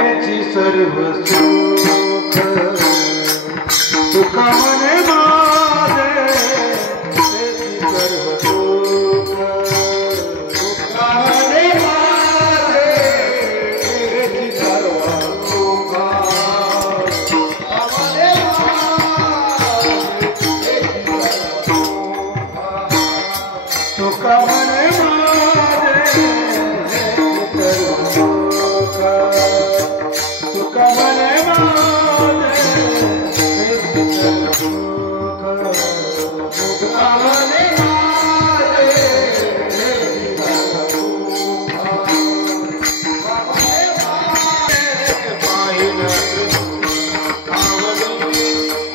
तेची सर्व सुख तुका म्हणे माझे तेची सर्व सुख तुका म्हणे माझे तेची सर्व सुख तुका म्हणे माझे तेची सर्व सुख तुका म्हणे माझे तेची सर्व सुख तुका म्हणे माझे तेची सर्व सुख तुका म्हणे माझे तेची सर्व सुख पाहिलं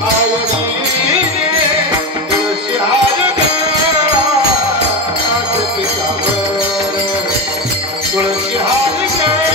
आवडी तुळशी हार गळा तुळशी हार गळा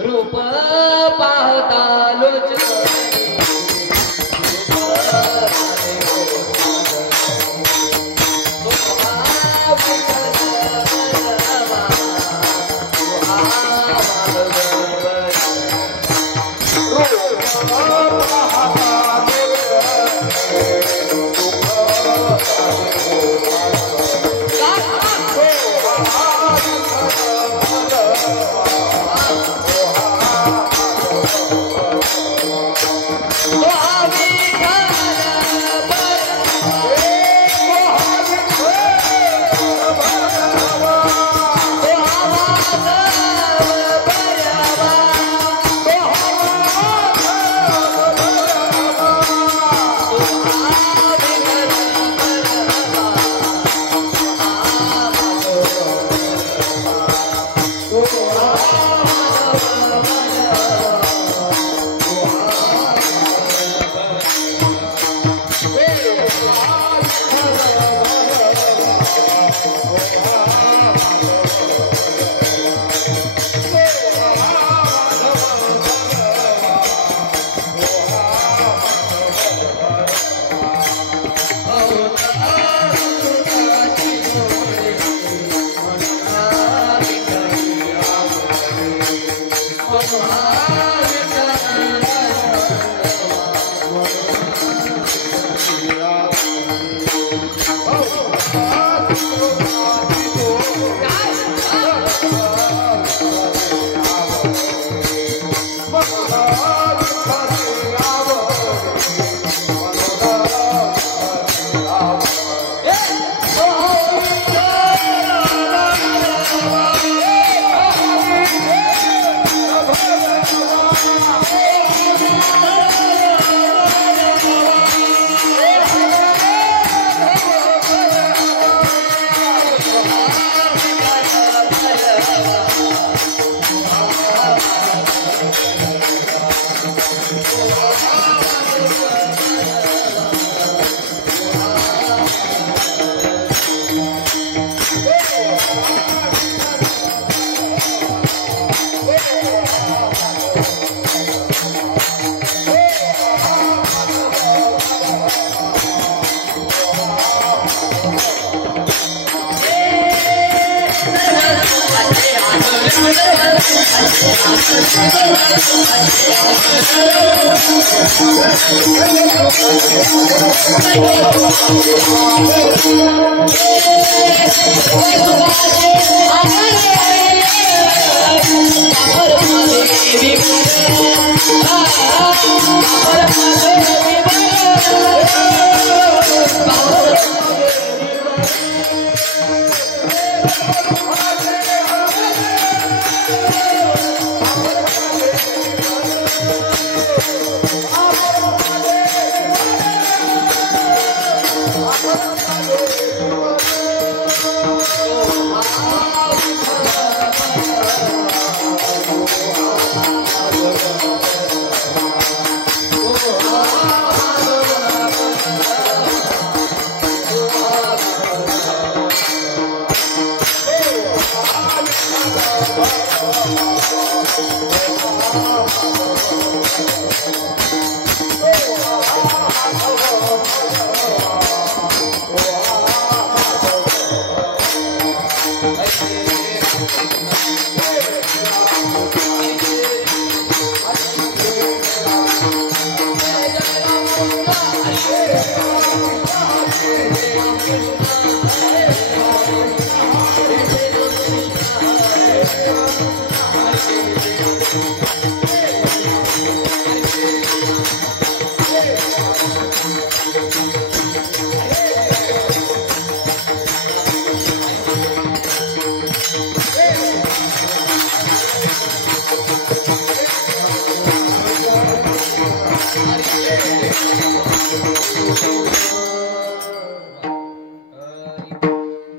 रूप पाहता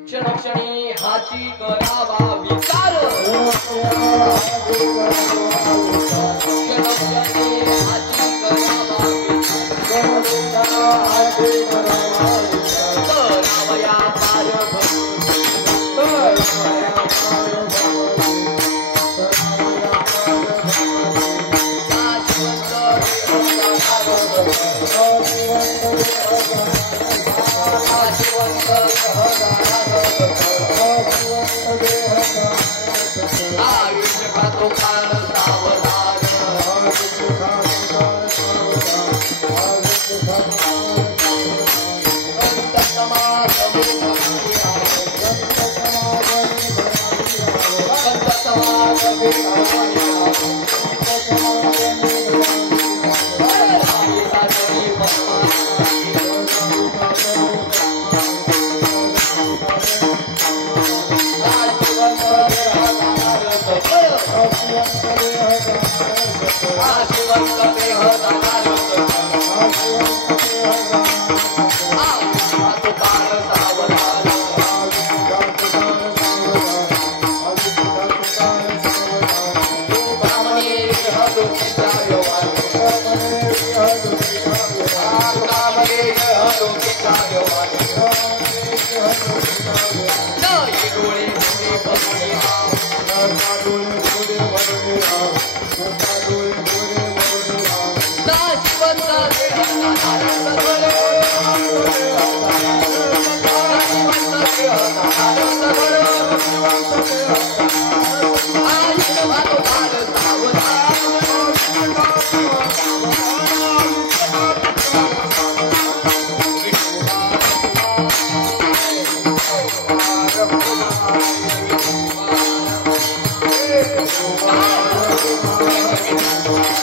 क्षणक्षणी हाची करावा विचार क्षणक्षणी हाची करावा करावया पार आयुष्य का तो काळ सावधान संत समाज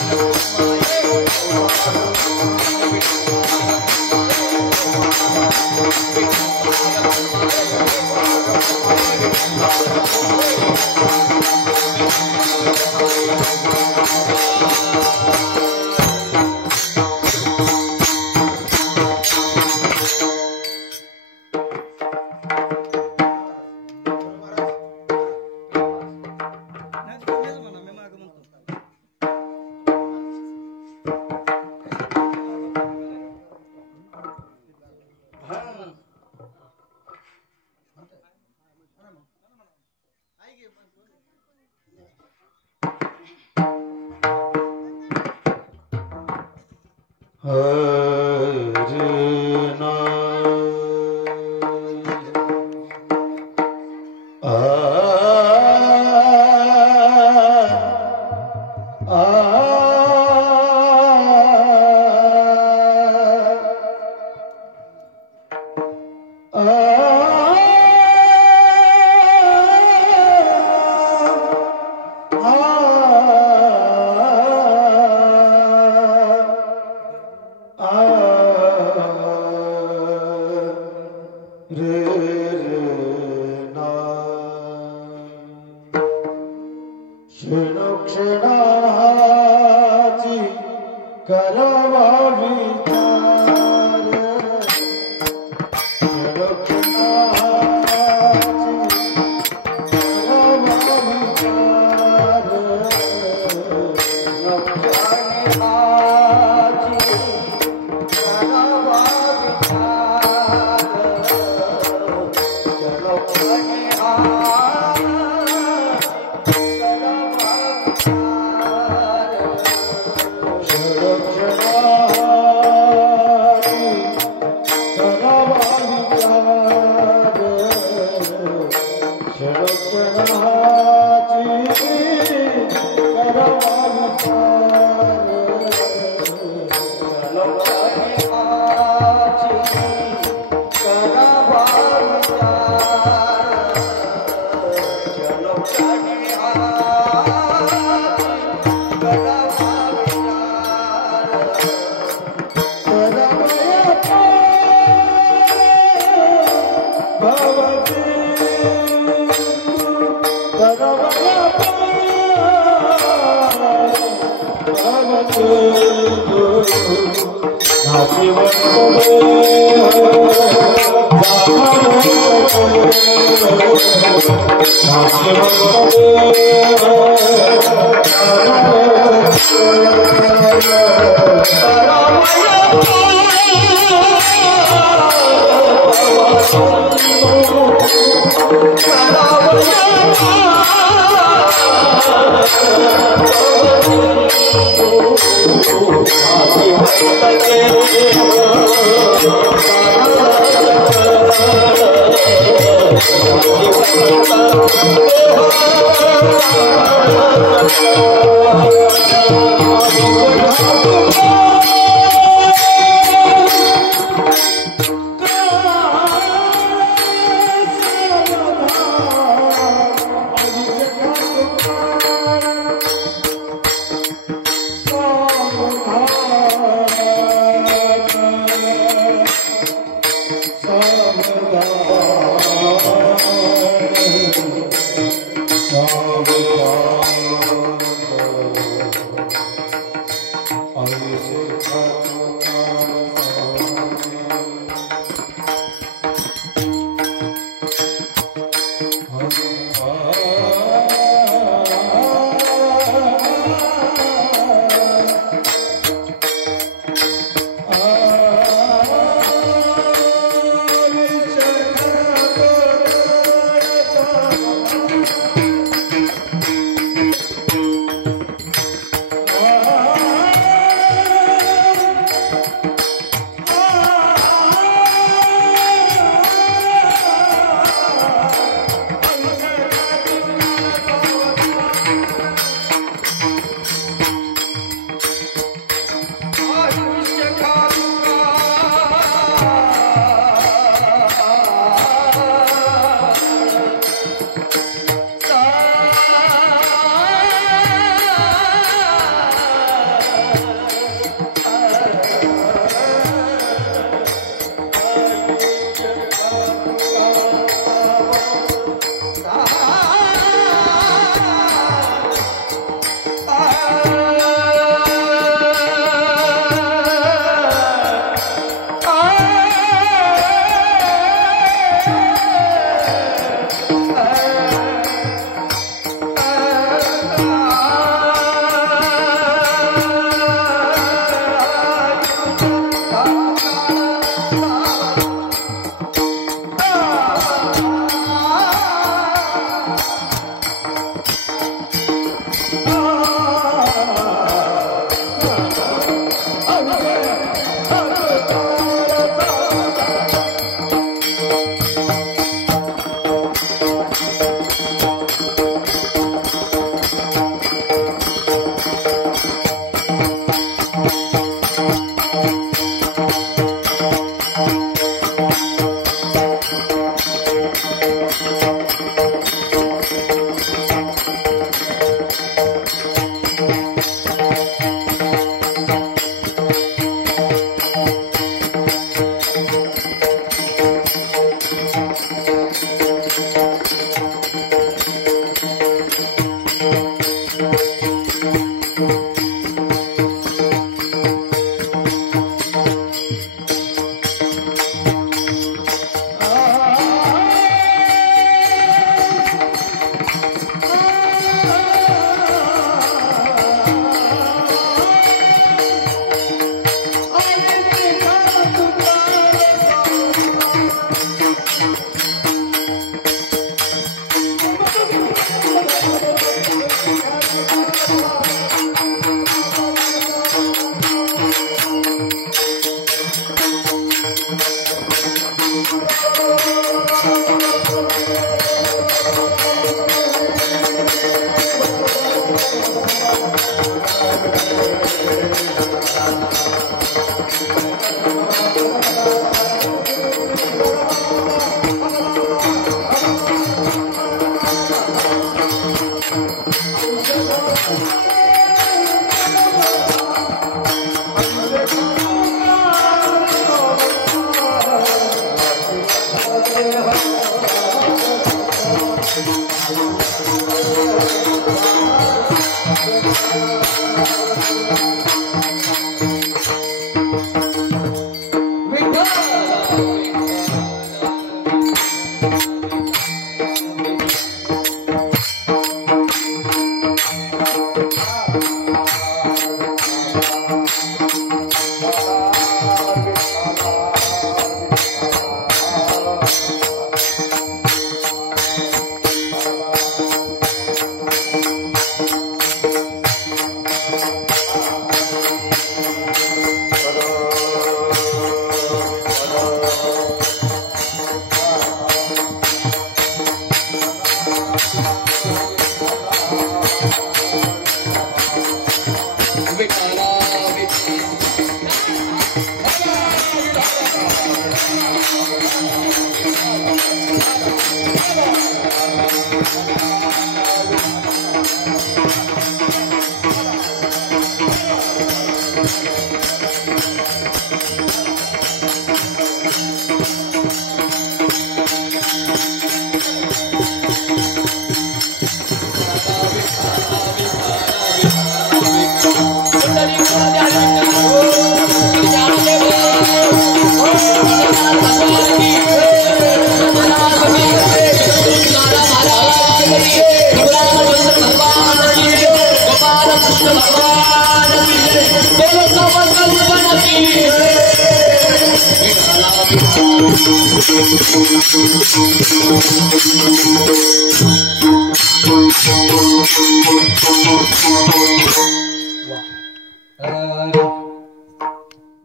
Oh,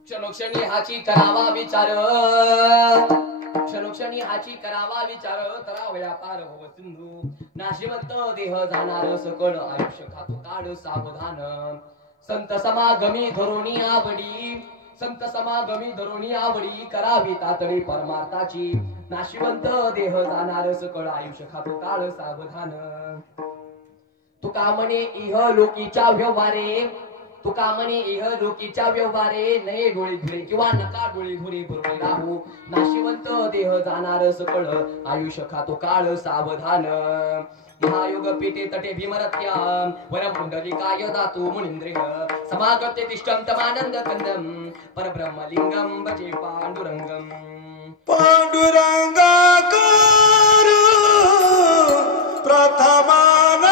क्षणोक्षणी हाची करावा विचार क्षणोक्षणी हाची करावा विचार तरावया पार होव सिंधू नाशिवंत देह जाणार सकळ आयुष्य खातो काळ सावधान संत समागमी धरोणी आवडी संत समागमी धरोणी आवडी करावी तातडी परमार्थाची नाशिवंत देह जाणार सकळ आयुष्य खातो काळ सावधान तुका म्हणे इह लोकीच्या व्यवहारे तुका म्हणे इह लोकीच्या व्यवहारे नये डोळे धुळे किंवा नका डोळे धुळे बरोबर राहू नाशिवंत देह जाणार सकळ आयुष्य खातो काळ सावधान महायोग पीठे तटे भीमरत्या वरपुंडलिकाय दातु मुनींद्रिय समागते तिष्ठन्तमानंद कंदम परब्रह्मलिंगम भजे पांडुरंगम पांडुरंगाकार प्रथमान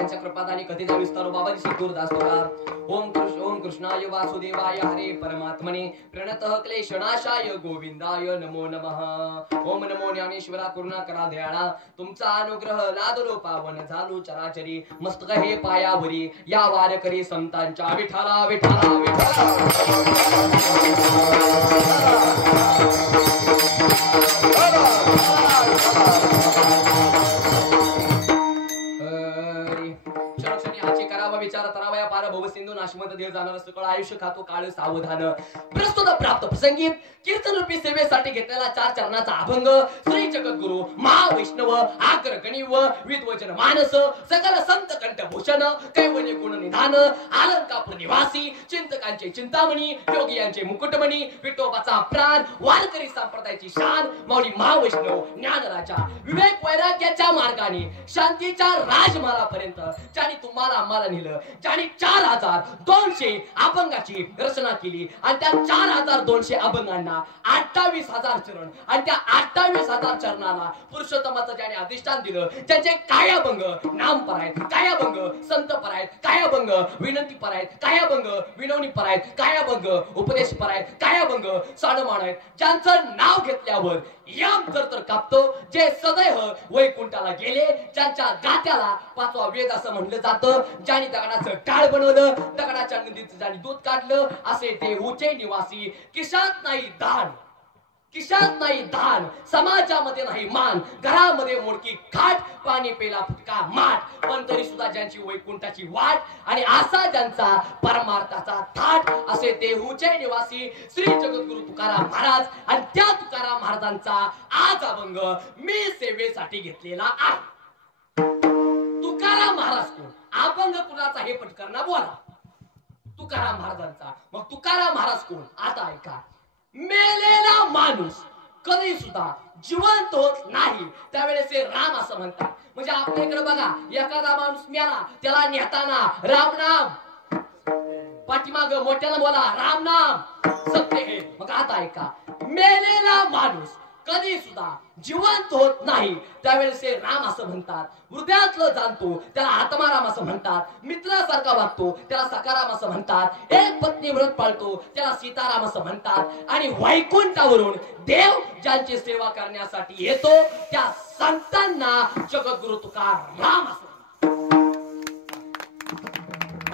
त्यांच्या कृपादानी कथेचा विस्तार बाबाजी सिद्धूरदास तुकार ओम कृष्णाय वासुदेवाय हरे परमात्मने प्रणतः क्लेशनाशाय गोविंदाय नमो नमः ओम नमो ज्ञानेश्वरा करुणा करा दयाळा तुमचा अनुग्रह लादलो पावन झालो चराचरी मस्तक हे पायावरी या वारकरी संतांच्या विठाला विठाला विचार तरावया पार भवसिंधू नाशिमत देव जाणार सकळ आयुष्य खातो काळ सावधान प्रस्तुत प्राप्त प्रसंगी कीर्तन रूपी सेवेसाठी घेतलेला 4 चरणाचा अभंग श्री जगद्गुरु महावैष्णव आग्र गणिव विद्वचन मानस सकल संत कंठभूषण कैवल्य गुण निधान अलंकापूर निवासी चिंतकांचे चिंतामणी योगियांचे मुकुटमणी विठोबाचा प्राण वारकरी संप्रदायाची शान माऊली महावैष्णव ज्ञानराजा विवेक वैराग्याच्या मार्गाने शांतीच्या राजमालापर्यंत ज्यांनी तुम्हाला आम्हाला नेलं ज्यांनी 4200 अभंगाची रचना केली आणि त्या 4200 अभंगांना 28,000 चरण आणि त्या 28,000 चरणाला पुरुषोत्तमाचं ज्याने अधिष्ठान दिलं ज्यांचे काय अभंग नामपर आहेत काय अभंग संतपर आहेत काय अभंग विनंतीपर आहेत काय अभंग विनवणीपर आहेत काय अभंग उपदेशपर आहेत काय अभंग साडमान आहेत ज्यांचं नाव घेतल्यावर याम तर कापतो जे सदैव वैकुंठाला गेले ज्यांच्या गात्याला 5वा वेद असं म्हणलं जातं ज्यांनी दगडाचं टाळ बनवलं दगडाच्या नदीचं ज्यांनी दूध काढलं असे ते उचे निवासी किशात नाही दान समाजामध्ये नाही मान घरामध्ये मोडकी खाट पाणी पेला फुटका माठ पण तरी सुद्धा ज्यांची वैकुंठाची वाट आणि असा ज्यांचा परमार्थाचा थाट असे देहूचे निवासी श्री जगद्गुरु तुकाराम महाराज आणि त्या तुकाराम महाराजांचा आज अभंग मी सेवेसाठी घेतलेला आहे तुकाराम महाराज कोण अभंग कुणाचा हे पटकरना बोला तुकाराम महाराजांचा मग तुकाराम महाराज कोण आता ऐका मेलेला माणूस कधी सुद्धा जिवंत होत नाही त्यावेळेस ते राम असं म्हणतात म्हणजे आपल्या इकडे बघा एखादा माणूस मेला त्याला नेताना राम नाम पाठीमाग मोठ्यानं बोला राम नाम सत्य हे मग आता ऐका मेलेला माणूस कधी सुद्धा जिवंत होत नाही त्यावेळेस ते राम असं म्हणतात हृदयातलं जाणतो त्याला आत्माराम असं म्हणतात मित्रासारखा वागतो त्याला सखाराम असं म्हणतात एक पत्नी व्रत पाळतो त्याला सीताराम असं म्हणतात आणि वैकुंठावरून देव ज्यांची सेवा करण्यासाठी येतो त्या संतांना जगद्गुरु तुकाराम असं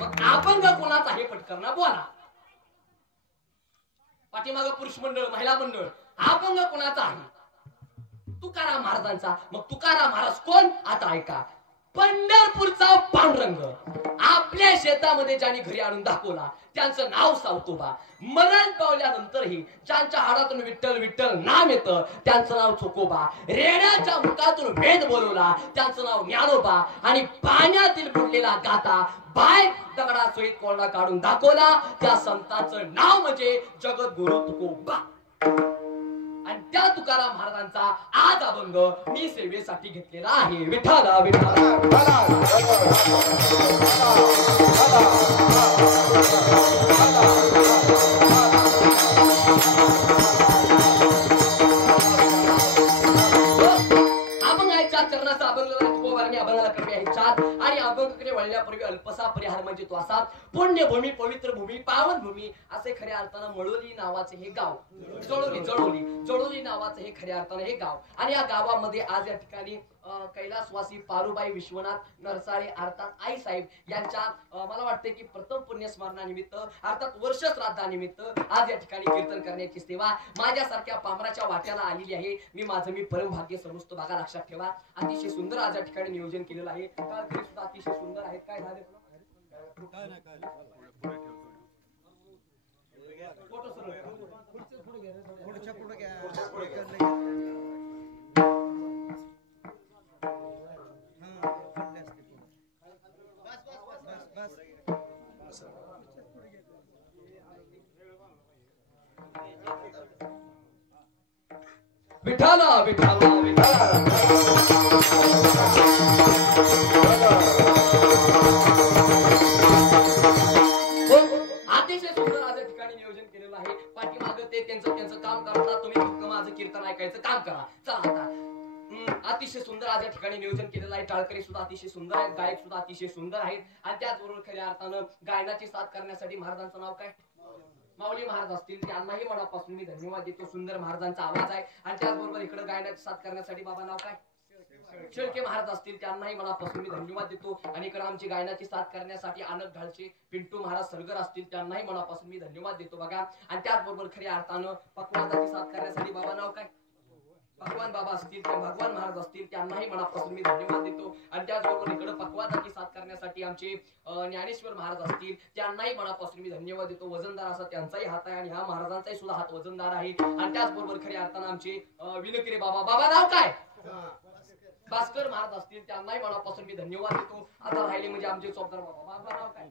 मग अभंग कोणाचा हे पटकरना बोला पाठीमाग पुरुष मंडळ महिला मंडळ अभंग कोणाचा आहे तुकाराम महाराजांचा मग तुकाराम महाराज कोण आता ऐका पंढरपूरचा पांडुरंग आपल्या शेतामध्ये ज्यांनी घरी आणून दाखवला त्यांचं नाव सावतोबा मरण पावल्यानंतरही ज्यांच्या हाडातून विठ्ठल विठ्ठल नाम येतं त्यांचं नाव चोकोबा रेड्याच्या मुखातून वेद बोलवला त्यांचं नाव ज्ञानोबा आणि पाण्यातील बुडलेला गाता बाय दगडा सहित कोरडा काढून दाखवला त्या संतांचं नाव म्हणजे जगद्गुरु तुकोबा आणि त्या तुकाराम महाराजांचा आज अभंग मी सेवेसाठी घेतलेला आहे विठाला विठाला अभंग आहे 4 चरणाचा अभंग अभंगाला क्रमे आहे 4 आणि अभंगाकडे वळण्यापूर्वी अल्पसा परिहार म्हणजे तो असा पुण्यभूमी पवित्र भूमी पावन भूमी असे खऱ्या अर्थानं मळोली नावाचे हे गाव जळोली नावाचे हे खऱ्या अर्थानं हे गाव आणि या गावामध्ये आज या ठिकाणी कैलासवासी पारुबाई विश्वनाथ नरसाळे अर्थात आई साहेब यांच्या मला वाटते की प्रथम पुण्यस्मरणानिमित्त अर्थात वर्ष श्राद्धानिमित्त आज या ठिकाणी कीर्तन करण्याची सेवा माझ्यासारख्या पामराच्या वाट्याला आलेली आहे मी परमभाग्य समजतो बघा लक्षात ठेवा अतिशय सुंदर आज या ठिकाणी नियोजन केलेलं आहे कालकडे सुद्धा अतिशय सुंदर आहेत काय झाले विठाला विठाला अतिशय सुंदर आज ठिकाणी नियोजन केलेलं आहे पाठीमागे ते त्यांचं काम करतात तुम्ही फक्त माझं कीर्तन ऐकायचं काम करा चला आता अतिशय सुंदर आज या ठिकाणी नियोजन केलेलं आहे. टाळकरी सुद्धा अतिशय सुंदर आहेत, गायक सुद्धा अतिशय सुंदर आहेत आणि त्याचबरोबर खऱ्या अर्थानं गायनाची साथ करण्यासाठी महाराजांचं नाव काय? माऊली महाराज असतील, त्यांनाही मनापासून मी धन्यवाद देतो. सुंदर महाराजांचा आवाज आहे आणि त्याचबरोबर इकडे गायनाची साथ करण्यासाठी बाबा नाव काय? शेळके महाराज असतील, त्यांनाही मनापासून मी धन्यवाद देतो. आणि इकडे आमची गायनाची साथ करण्यासाठी आनंद ढालचे पिंटू महाराज सरगर असतील, त्यांनाही मनापासून मी धन्यवाद देतो बघा. आणि त्याचबरोबर खऱ्या अर्थानं पकवानाची साथ करण्यासाठी बाबा नाव काय? भगवान बाबा असतील, भगवान महाराज असतील, त्यांनाही मनापासून मी धन्यवाद देतो. आणि त्याचबरोबर इकडे पकवानाची साथ करण्यासाठी आमचे ज्ञानेश्वर महाराज असतील, त्यांनाही मनापासून मी धन्यवाद देतो. वजनदार असा त्यांचाही हात आहे आणि ह्या महाराजांचाही सुद्धा हात वजनदार आहे. आणि त्याचबरोबर खऱ्या अर्थानं आमचे विनकरे बाबा नाव काय? भास्कर महाराज असतील, त्यांनाही मनापासून मी धन्यवाद देतो. आता राहिले म्हणजे आमचे चौकदार बाबा नाव काय?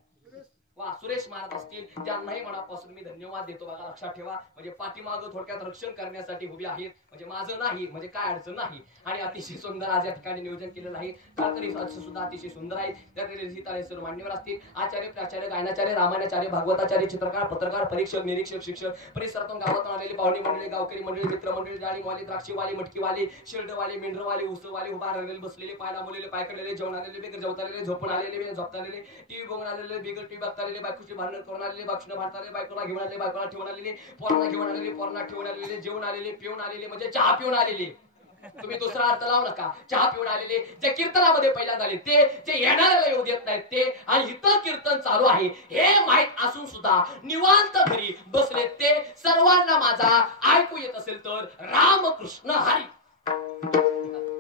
वा सुरेश महाराज असतील, त्यांनाही मनापासून मी धन्यवाद देतो. बघा लक्षात ठेवा, म्हणजे पाठीमागं थोडक्यात रक्षण करण्यासाठी उभे आहेत, म्हणजे माझं नाही, म्हणजे काय अडचण नाही. आणि अतिशय सुंदर आज या ठिकाणी नियोजन केलेलं आहे. टाळकरी सुद्धा अतिशय सुंदर आहेत. त्याकडे सीतारेश्वर मान्यवर असतील, आचार्य प्राचार्य गायनाचार्य रामायणाचार्य भागवताचार्य चित्रकार पत्रकार परीक्षक निरीक्षक शिक्षक परिसरातून गावातून आलेले पाहुणे मंडळी गावकरी मंडळी मित्र मंडळी डाळीवाले द्राक्षीवाले मटकीवाले शिरडवाले मेंढरवाले उसवाले उभा राहिलेले बसलेले पाय लांबलेले पाय कडलेले जेवण आलेले बेगर जेवतालेले झोपून आलेले झोपता आलेले टीव्ही बघून आलेले बेगर टीव्ही बघता आलेले बायकोची भांडण करून आलेले बाक्षण भारताले बायकोला घेऊन आलेले बायकोला ठेवून आलेले पोरांना घेऊन आलेले पोरांना ठेवून आलेले जेवण आलेले पिऊन आलेले म्हणजे चहा पिऊन आलेले. तुम्ही दुसरा अर्थ लावू नका. चहा पिऊन आलेले जे कीर्तनामध्ये पहिल्यांदा आले ते, जे येणाऱ्याला येऊ देत नाहीत ते, आणि इथं कीर्तन चालू आहे हे माहित असून सुद्धा निवांत घरी बसले ते, सर्वांना माझा ऐकू येत असेल तर रामकृष्ण हरी.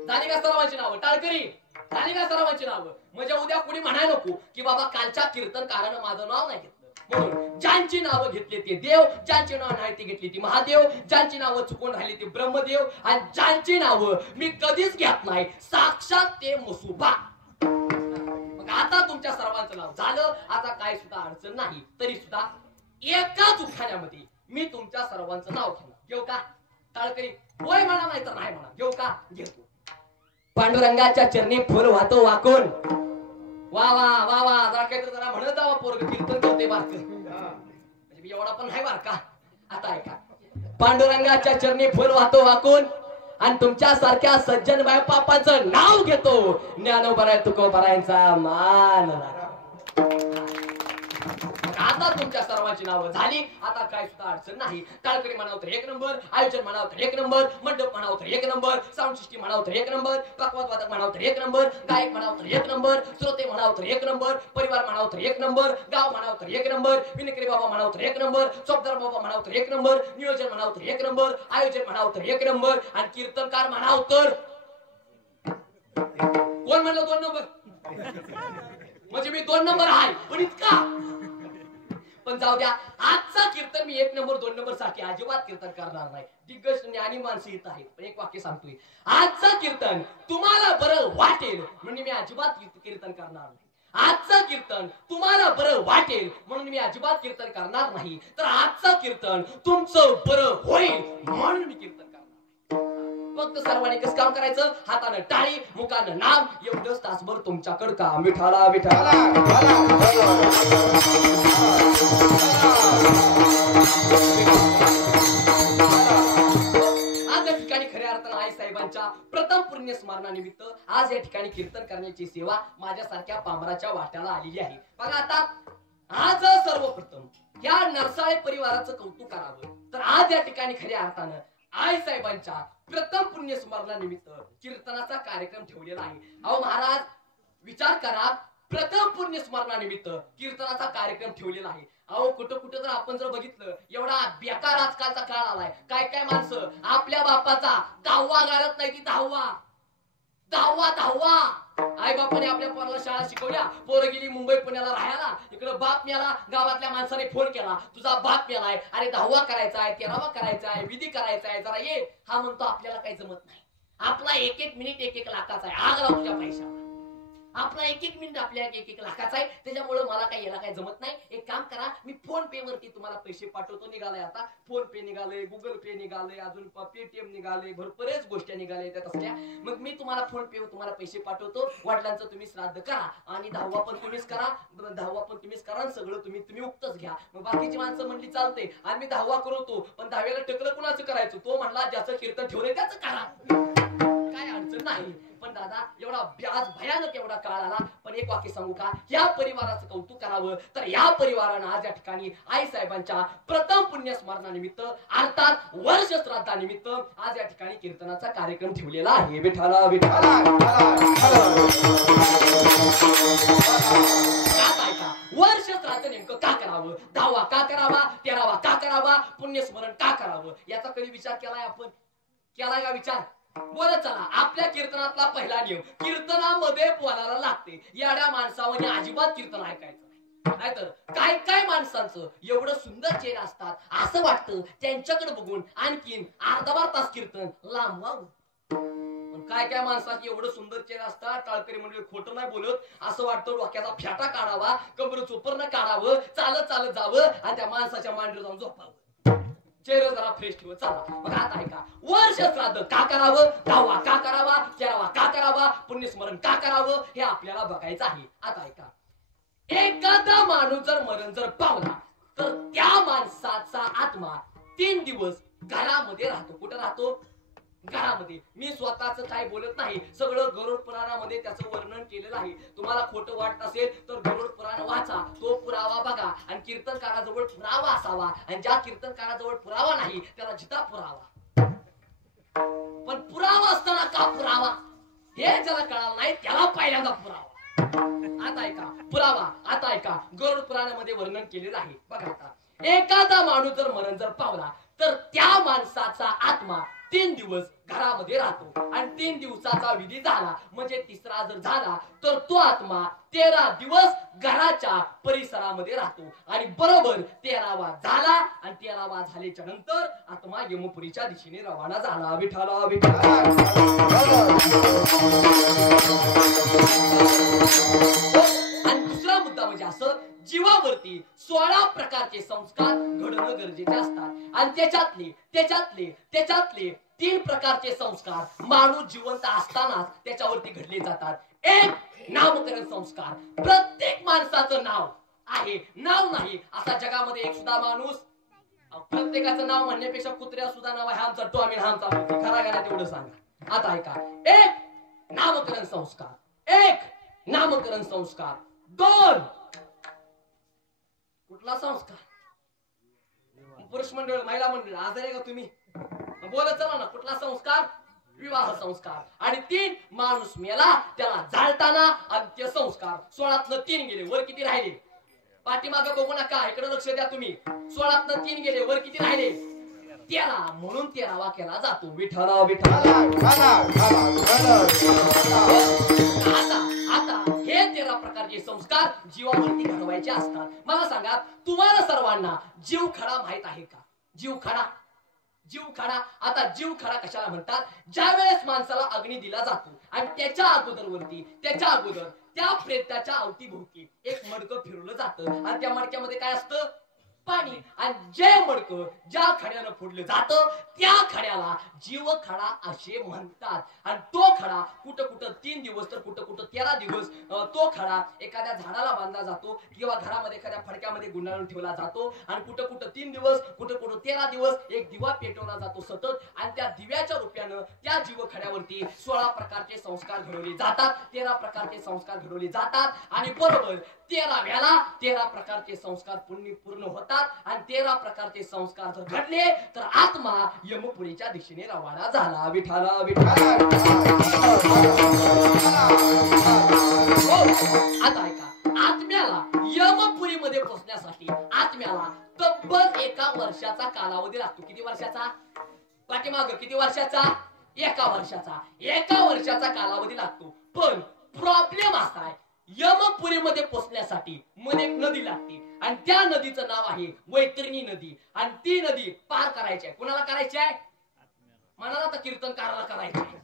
झाली का सर्वांची नावं? टाळकरी झाली का सर्वांची नावं? म्हणजे उद्या कोणी म्हणाय नको की बाबा कालच्या कीर्तनकारानं माझं नाव नाही घेतलं. म्हणून ज्यांची नावं घेतली ते देव, ज्यांची नावं नाही ती घेतली ती महादेव, ज्यांची नावं चुकून राहिली ती ब्रह्मदेव, आणि ज्यांची नावं मी कधीच घेत नाही साक्षात ते मसुबा. मग आता तुमच्या सर्वांचं नाव झालं, आता काय सुद्धा अडचण नाही. तरी सुद्धा एकाच उखाण्यामध्ये मी तुमच्या सर्वांचं नाव घेणार. घेऊ का? टाळकरी होय म्हणा, नाही तर नाही म्हणा. घेऊ का? घेतो. पांडुरंगाच्या चरणी फुल वाहतो वाकून. वा वा वा वा, जरा काहीतरी जरा म्हणत जावा, पोरग कीर्तन करते बारक, म्हणजे मी एवढा पण नाही बारका. आता ऐका, पांडुरंगाच्या चरणी फुल वाहतो वाकून आणि तुमच्या सारख्या सज्जन बाय पापाचं नाव घेतो. ज्ञानोबराय तुकोबरायांचा मान आता तुमच्या सर्वांची नावं झाली, आता काय सुद्धा अडचण नाही. टाळकरी म्हणावं तर एक नंबर, आयोजन म्हणावं तर एक नंबर, मंडप म्हणावं तर एक नंबर, साऊंड सिस्टीम म्हणावं तर एक नंबर, पकवाद वादक म्हणावं तर एक नंबर, गायक म्हणावं तर एक नंबर, श्रोते म्हणावं तर एक नंबर, परिवार म्हणावं तर एक नंबर, गाव म्हणावं तर एक नंबर, विनकरी बाबा म्हणावं तर एक नंबर, चौकदार बाबा म्हणावं तर एक नंबर, नियोजन म्हणावं तर एक नंबर, आयोजन म्हणावं तर एक नंबर, आणि कीर्तनकार म्हणावं तर कोण म्हणलं 2 नंबर? म्हणजे मी 2 नंबर आहे, पण इतका पण जाऊ द्या. आजचा कीर्तन मी 1 नंबर 2 नंबर साठी अजिबात कीर्तन करणार नाही. दिग्गज ज्ञानी माणसं येत आहेत, पण एक वाक्य सांगतोय, आजचा कीर्तन तुम्हाला बरं वाटेल म्हणून मी अजिबात कीर्तन करणार नाही. आजचा कीर्तन तुम्हाला बरं वाटेल म्हणून मी अजिबात कीर्तन करणार नाही, तर आजचा कीर्तन तुमचं बरं होईल म्हणून मी कीर्तन करणार. फक्त सर्वांनी कसं काम करायचं? हातानं टाळी, मुखानं नाम, एवढंच तासभर तुमच्याकडं काम. विठाला विठाला. आज या ठिकाणी खऱ्या अर्थानं आई साहेबांच्या प्रथम पुण्य स्मरणानिमित्त आज या ठिकाणी कीर्तन करण्याची सेवा माझ्यासारख्या पामराच्या वाट्याला आलेली आहे. बघा आता आज सर्वप्रथम या नरसाळे परिवाराचं कौतुक करावं तर आज या ठिकाणी खऱ्या अर्थानं आई साहेबांच्या प्रथम पुण्य स्मरणानिमित्त कीर्तनाचा कार्यक्रम ठेवलेला आहे. अहो महाराज विचार करा, प्रथम पुण्य स्मरणानिमित्त कीर्तनाचा कार्यक्रम ठेवलेला आहे. अहो कुठं कुठं जर आपण जर बघितलं, एवढा बेकार आजकालचा काळ आलाय. काय काय माणसं आपल्या बापाचा 10वा गाळत नाही ती 10वा आई बापाने आपल्या पोराला शाळा शिकवल्या, पोरं गेली मुंबई पुण्याला राहायला, इकडं बाप मेला, गावातल्या माणसाने फोन केला तुझा बाप मेलाय, अरे 10वा करायचा आहे 13वा करायचा आहे विधी करायचा आहे जरा ये. हा म्हणतो आपल्याला काही जमत नाही, आपला 1-1 मिनिट 1-1 लाखाचा आहे, आग लाव तुझ्या पैशाला. आपला 1-1 मिनिट आपल्या 1-1 लाखाचा आहे, त्याच्यामुळे मला काही याला काही जमत नाही. एक काम करा, मी फोन पे वरती तुम्हाला पैसे पाठवतो. निघालाय आता फोन पे निघालय, गुगल पे निघालय, अजून पेटीएम निघाले, बरेच गोष्टी निघाल्या त्या तसल्या. मग मी तुम्हाला फोन पे वर तुम्हाला पैसे पाठवतो. वडिलांचं तुम्ही श्राद्ध करा आणि 10वा पण तुम्हीच करा, 10वा पण तुम्हीच करा, सगळं तुम्ही उक्तच घ्या. मग बाकीची माणसं म्हणली चालते आणि मी 10वा करतो, पण 10व्याला टकलं कुणाचं करायचं? तो म्हणला ज्याचं कीर्तन ठेवलंय त्याचं करा. काय अडचण नाही. पण दादा एवढा आज भयानक एवढा काळ आला. पण एक वाक्य सांगू का, या परिवाराचं कौतुक करावं तर या परिवारानं आज या ठिकाणी आई साहेबांच्या प्रथम पुण्यस्मरणानिमित्त अर्थात वर्ष श्राद्धानिमित्त आज या ठिकाणी कीर्तनाचा कार्यक्रम ठेवलेला आहे. विठाला विठाला वर्ष श्राद्ध नेमकं का करावं, 10वा का करावा, 13वा का करावा, पुण्यस्मरण का करावं, याचा कधी विचार केलाय आपण? केलाय का विचार? बोलत चला. आपल्या कीर्तनातला पहिला नियम, कीर्तनामध्ये बोलायला लागते. येड्या माणसावर अजिबात कीर्तन ऐकायचं नाही. नाहीतर काय काय माणसांचं एवढं सुंदर चेहरा असतात, असं वाटतं त्यांच्याकडे बघून आणखीन अर्धा तास कीर्तन लांबवावं. काय काय माणसाची एवढं सुंदर चेहरा असतात, टाळकरी मंडळी खोटं नाही बोलत. असं वाटतं डोक्याचा फेटा काढावा, कमर चोपरनं काढावं, चालत चालत जावं आणि त्या माणसाच्या मांडीवर जाऊन झोपावं. चेहरा जरा फ्रेश ठेवत चला. मग आता ऐका, वर्ष श्राद्ध का करावं, 10वा का करावा, 13वा का करावा, पुण्यस्मरण का करावं, हे आपल्याला बघायचं आहे. आता ऐका, एखादा माणूस जर मरण जर पावला तर त्या माणसाचा आत्मा 3 दिवस घरामध्ये राहतो. कुठं राहतो? घरामध्ये. मी स्वतःच काय बोलत नाही, सगळं गरुड पुराणामध्ये त्याचं वर्णन केलेलं आहे. तुम्हाला खोटं वाटत असेल तर गरुड पुराण वाचा, तो पुरावा बघा. आणि कीर्तनकाराजवळ पुरावा असावा, आणि ज्या कीर्तनकाराजवळ पुरावा नाही त्याला जिता पुरावा. पण पुरावा असताना का पुरावा हे ज्याला कळालं नाही त्याला पहिल्यांदा पुरावा. आता ऐका पुरावा. आता ऐका, गरुड पुराणामध्ये वर्णन केलेलं आहे. बघा आता, एखादा माणूस जर मरण जर पावला तर त्या माणसाचा आत्मा 3 दिवस घरामध्ये राहतो. आणि 3 दिवसाचा विधी झाला म्हणजे तिसरा जर झाला तर तो आत्मा 13 दिवस घराच्या परिसरामध्ये राहतो. आणि बरोबर 13वा झाला आणि 13वा झाल्याच्या नंतर आत्मा यमपुरीच्या दिशेने रवाना झाला. विठाला विठाला. आणि दुसरा मुद्दा म्हणजे असं, जीवावरती 16 प्रकारचे संस्कार घडणं गरजेचे असतात. आणि त्याच्यातले 3 प्रकारचे संस्कार माणूस जिवंत असतानाच त्याच्यावरती घडले जातात. एक नामकरण संस्कार. प्रत्येक माणसाचं नाव आहे, नाव नाही असा जगामध्ये एक सुद्धा माणूस. प्रत्येकाचं नाव म्हणण्यापेक्षा कुत्र्या सुद्धा नाव आहे, आमचा टॉमी आमचा खरा गाणं तेवढं सांगा. आता ऐका, एक नामकरण संस्कार, एक नामकरण संस्कार. 2 कुठला संस्कार? पुरुष मंडळ, महिला मंडळ आजारी का तुम्ही? बोलत चला ना. कुठला संस्कार? विवाह संस्कार. आणि 3 माणूस मेला त्याला जाळताना अंत्यसंस्कार. 16तनं 3 गेले, वर किती राहिले? पाठीमागे बघू नका, इकडे लक्ष द्या तुम्ही. 16तनं 3 गेले, वर किती राहिले? 13. म्हणून 13वा केला जातो. विठाला विठाला. आता हे 13 प्रकारचे संस्कार जीवावरती घडवायचे असतात. मला सांगा, तुम्हाला सर्वांना जीवखडा माहित आहे का? जीवखडा. जीवखडा. आता जीवखडा कशाला म्हणतात? ज्या वेळेस माणसाला अग्नी दिला जातो आणि त्याच्या अगोदर त्या प्रेताच्या अवतीभोवती एक मडकं फिरवलं जातं. आणि त्या मडक्यामध्ये काय असतं? पाणी. आणि जे मडकं ज्या खड्यानं फोडलं जातं त्या खड्याला जीवखडा असे म्हणतात. आणि तो खडा कुठं 3 दिवस तर कुठं 13 दिवस तो खडा एखाद्या झाडाला बांधला जातो किंवा घरामध्ये एखाद्या फडक्यामध्ये गुंडाळून ठेवला जातो. आणि कुठं 3 दिवस, कुठं 13 दिवस एक दिवा पेटवला जातो सतत. आणि त्या दिव्याच्या रूपानं त्या जीवखड्यावरती 16 प्रकारचे संस्कार घडवले जातात, 13 प्रकारचे संस्कार घडवले जातात. आणि बरोबर 13व्याला 13 प्रकारचे संस्कार पूर्ण होतात. आणि 13 प्रकारचे संस्कार जर घडले तर आत्मा यमपुरीच्या दिशेने रवाना झाला. विठाला विठाला. आता ऐका, आत्म्याला यमपुरीमध्ये पोहोचण्यासाठी आत्म्याला तब्बल 1 वर्षाचा कालावधी लागतो. किती वर्षाचा? पाठीमागं किती वर्षाचा? 1 वर्षाचा. 1 वर्षाचा कालावधी लागतो. पण प्रॉब्लेम असा आहे, यमपुरीमध्ये पोहोचण्यासाठी मध्ये एक नदी लागते आणि त्या नदीचं नाव आहे वैतरणी नदी. आणि ती नदी पार करायची आहे. कुणाला करायची आहे? म्हणाला तर कीर्तनकाराला करायची आहे.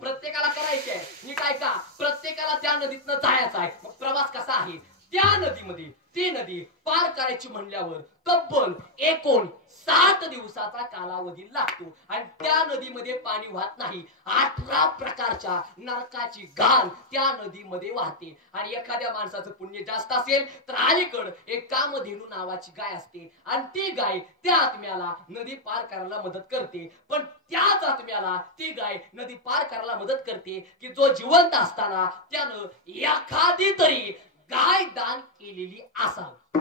प्रत्येकाला करायची आहे. नीट ऐका, प्रत्येकाला त्या नदीतनं जायचं आहे. मग प्रवास कसा आहे? त्या नदीमध्ये ती नदी पार करायची म्हणल्यावर तब्बल 59 दिवसाचा कालावधी लागतो आणि त्या नदीमध्ये पाणी वाहत नाही. 18 प्रकारच्या नरकाची घाण त्या नदीमध्ये वाहते. आणि एखाद्या माणसाचं पुण्य जास्त असेल तर अलीकड एक कामधेनू नावाची गाय असते आणि ती गाय त्या आत्म्याला नदी पार करायला मदत करते. पण त्याच आत्म्याला ती गाय नदी पार करायला मदत करते की जो जिवंत असताना त्यानं एखादी तरी गाय दान केलेली असावी.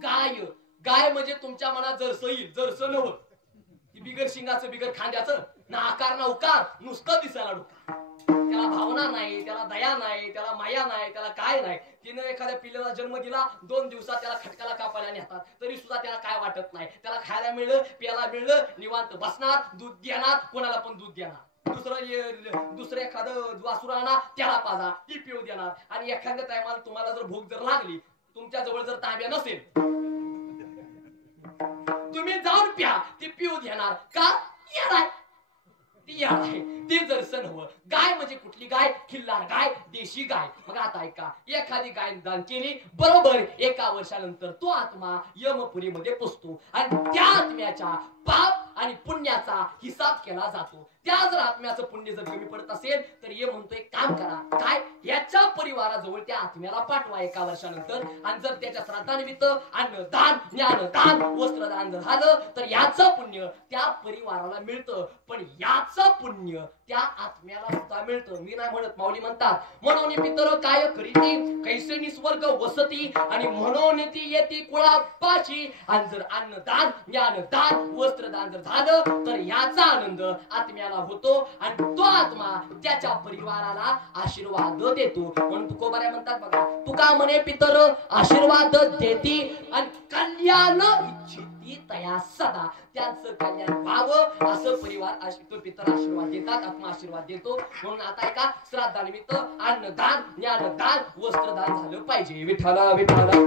गाय गाय म्हणजे तुमच्या मनात जरसं येईल, जरसं नव बिगर शिंगाचं बिगर खांद्याचं ना आकार ना उकार, नुसतं दिसायला डोका. त्याला भावना नाही, त्याला दया नाही, त्याला माया नाही, त्याला काय नाही. तिनं एखाद्या पिल्लाला जन्म दिला, 2 दिवसात त्याला खटकाला कापायला नेतात तरी सुद्धा त्याला काय वाटत नाही. त्याला खायला मिळलं, प्यायला मिळलं, निवांत बसणार, दूध देणार, कोणाला पण दूध देणार. दुसरं एखादं वासुर आणा, त्याला पाजा, ती पिऊ देणार. आणि एखाद्या टायमाला तुम्हाला जर भूक जर लागली, तुमच्या जवळ जर तांब्या नसेल, तुम्ही जाऊन प्या, ती पिऊ देणार का? येणार ती याड आहे. ती जर सण हवं. गाय म्हणजे कुठली गाय? खिल्लार गाय, देशी गाय. मग आता ऐका, एखादी गाय दान केली, बरोबर 1 वर्षानंतर तो आत्मा यमपुरीमध्ये पोचतो आणि त्या आत्म्याच्या पाप आणि पुण्याचा हिसाब केला जातो. त्या जर आत्म्याचं पुण्य जर कमी पडत असेल तर ये म्हणतोय काम करा. काय? याच्या परिवाराजवळ त्या आत्म्याला पाठवा 1 वर्षानंतर. आणि जर त्याच्या श्राद्धानिमित्त अन्नदान, ज्ञानदान, वस्त्रदान जर झालं तर याचं पुण्य त्या परिवाराला मिळतं. पण याचं पुण्य त्या आत्म्याला सुद्धा मिळतं. मी नाही म्हणत, माऊली म्हणतात, म्हणून पितर काय करीती कैसे निस्वर्ग वसती आणि म्हणून ती येती कुळापाची. आणि जर अन्नदान, ज्ञानदान, वस्त्रदान जर झालं तर याचा आनंद आत्म्याला होतो आणि तो आत्मा त्याच्या परिवाराला आशीर्वाद देतो. म्हणून तुकोबाऱ्या म्हणतात बघा, तुका म्हणे पितर आशीर्वाद देती आणि कल्याण इच्छिती तया सदा. त्यांचं कल्याण व्हावं असं परिवार पितर आशीर्वाद देतात, आत्मा आशीर्वाद देतो. म्हणून आता एका श्राद्धानिमित्त अन्नदान, ज्ञानदान, वस्त्रदान झालं पाहिजे. विठ्ठला विठ्ठला.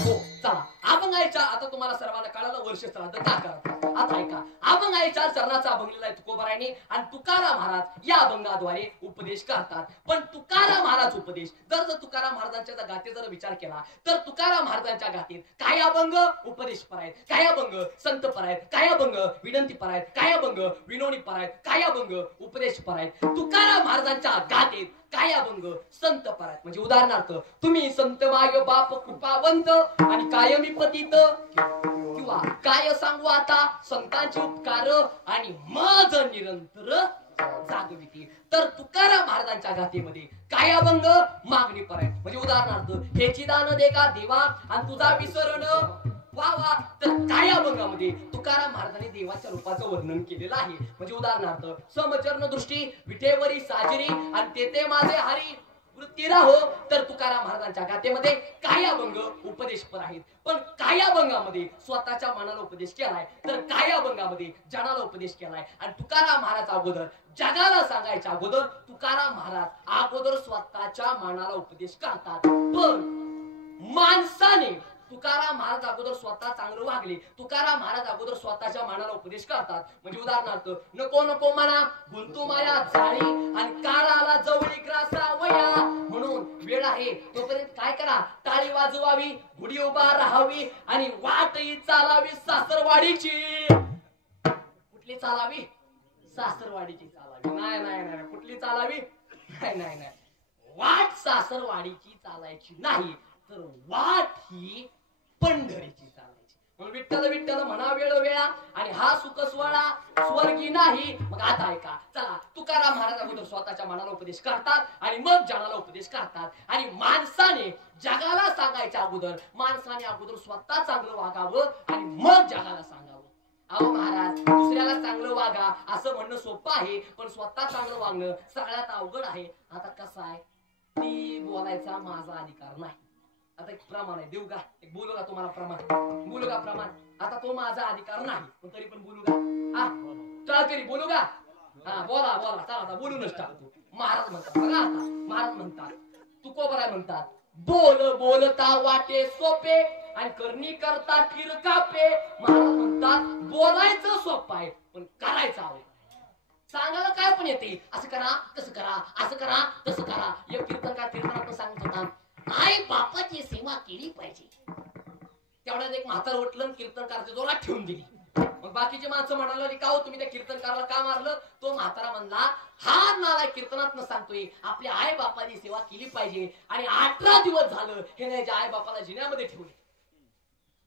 हो चला, अभंगायच्या आता तुम्हाला सर्वांना कळालं वर्ष श्राद्ध का करतात. आता ऐका, अभंगायच्या चरणाचा अभंगलेला आहे तुकोबारायने आणि तुकाराम महाराज या अभंगाद्वारे उपदेश करतात. पण तुकाराम महाराज उपदेश जर तुकाराम महाराजांच्या गाथेत जर विचार केला तर तुकाराम महाराजांच्या गाथेत काय अभंग उपदेशपर आहेत, काय अभंग संतपर आहेत, काय अभंग विनंतीपर आहेत, काय अभंग विनोनीपर आहेत, काय अभंग उपदेशपर आहेत. तुकाराम महाराजांच्या गाथेत काय अभंग संतपर आहेत. म्हणजे उदाहरणार्थ, तुम्ही संत माय बाप कृपावंत आणि कायमी पतित, किंवा काय सांगू आता संतांचे उपकार आणि मज निरंतर जागविती. तर तुकाराम महाराजांच्या गाथेमध्ये काय अभंग मागणी पर आहे. म्हणजे उदाहरणार्थ, हेची दान दे का देवा आणि तुझा विसरण व्हावा. तर काय अभंगामध्ये तुकाराम महाराजांनी देवाच्या रूपाचं वर्णन केलेलं आहे. म्हणजे उदाहरणार्थ, समचरण दृष्टी विठेवरी साजरी आणि तेथे माझे हरी वृत्ती राहो. तर तुकाराम महाराजांच्या गाथेमध्ये काय अभंग उपदेशपर आहेत. पण काय अभंगामध्ये स्वतःच्या मनाला उपदेश केलाय, तर काय अभंगामध्ये जनाला उपदेश केलाय. आणि तुकाराम महाराज अगोदर जगाला सांगायच्या अगोदर तुकाराम महाराज अगोदर स्वतःच्या मनाला उपदेश करतात. पण माणसाने तुकाराम महाराज अगोदर स्वतः चांगलं वागले, तुकाराम महाराज अगोदर स्वतःच्या मनाला उपदेश करतात. म्हणजे उदाहरणार्थ, नको नको म्हणा गुंतू माया जाळी आणि काळाला जवळी ग्रासा वया. म्हणून वेळ आहे तोपर्यंत काय करा, टाळी वाजवावी, गुढी उभा राहावी आणि वाटही चालावी सासरवाडीची. कुठली चालावी? सासरवाडीची चालावी. नाही नाही नाही, कुठली चालावी? नाही नाही नाही, वाट सासरवाडीची चालायची नाही, तर वाट ही पंढरीची चालायची. म्हणून विठ्ठल विठ्ठल म्हणा वेळ वेळा आणि हा सुख सोहळा स्वर्गी नाही. मग आता ऐका, चला तुकाराम महाराज अगोदर स्वतःच्या मनाला उपदेश करतात आणि मग जगाला उपदेश करतात. आणि माणसाने जगाला सांगायच्या अगोदर माणसाने अगोदर स्वतः चांगलं वागावं आणि मग जगाला सांगावं. अहो महाराज, दुसऱ्याला चांगलं वागा असं म्हणणं सोपं आहे, पण स्वतः चांगलं वागणं सगळ्यात अवघड आहे. आता कसं आहे, ती बोलायचा माझा अधिकार नाही. आता एक प्रमाण आहे, देऊ का? एक बोलू का तुम्हाला प्रमाण? बोलू का प्रमाण? आता तो माझा अधिकार नाही, पण तरी पण बोलू का? चला तरी बोलू का? हा बोला बोला, चला आता बोलूनच टाकतो. महाराज म्हणतात बघा, आता महाराज म्हणतात, तुकोबराय म्हणतात, बोल बोलता वाटे सोपे आणि करणी करता ठिरकापे. महाराज म्हणतात बोलायचं सोपं आहे पण करायचं आवड. सांगायला काय पण येते, असं करा तसं करा, असं करा तसं करा. एक कीर्तनकार कीर्तनात सांगत होता, आई बापाची सेवा केली पाहिजे. तेवढ्यात एक म्हातार उठलं, कीर्तनकारच्या जोरात ठेवून दिली. मग बाकीचे माणसं म्हणाला, का हो तुम्ही त्या कीर्तनकाराला का मारलं? तो म्हातारा म्हणला, हा नाला कीर्तनात सांगतोय आपल्या आई बापाची सेवा केली पाहिजे, आणि 18 दिवस झालं हे नाही आई बापाला जिन्यामध्ये ठेवले.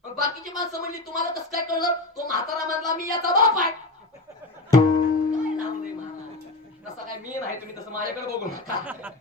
मग बाकीची माणसं म्हणली, तुम्हाला कसं काय कळलं? तो म्हातारा म्हणला, मी याचा बाप आहे. काय नाव नाही महाराज, तसं काय मी नाही, तुम्ही तसं माझ्याकडे बघू नका.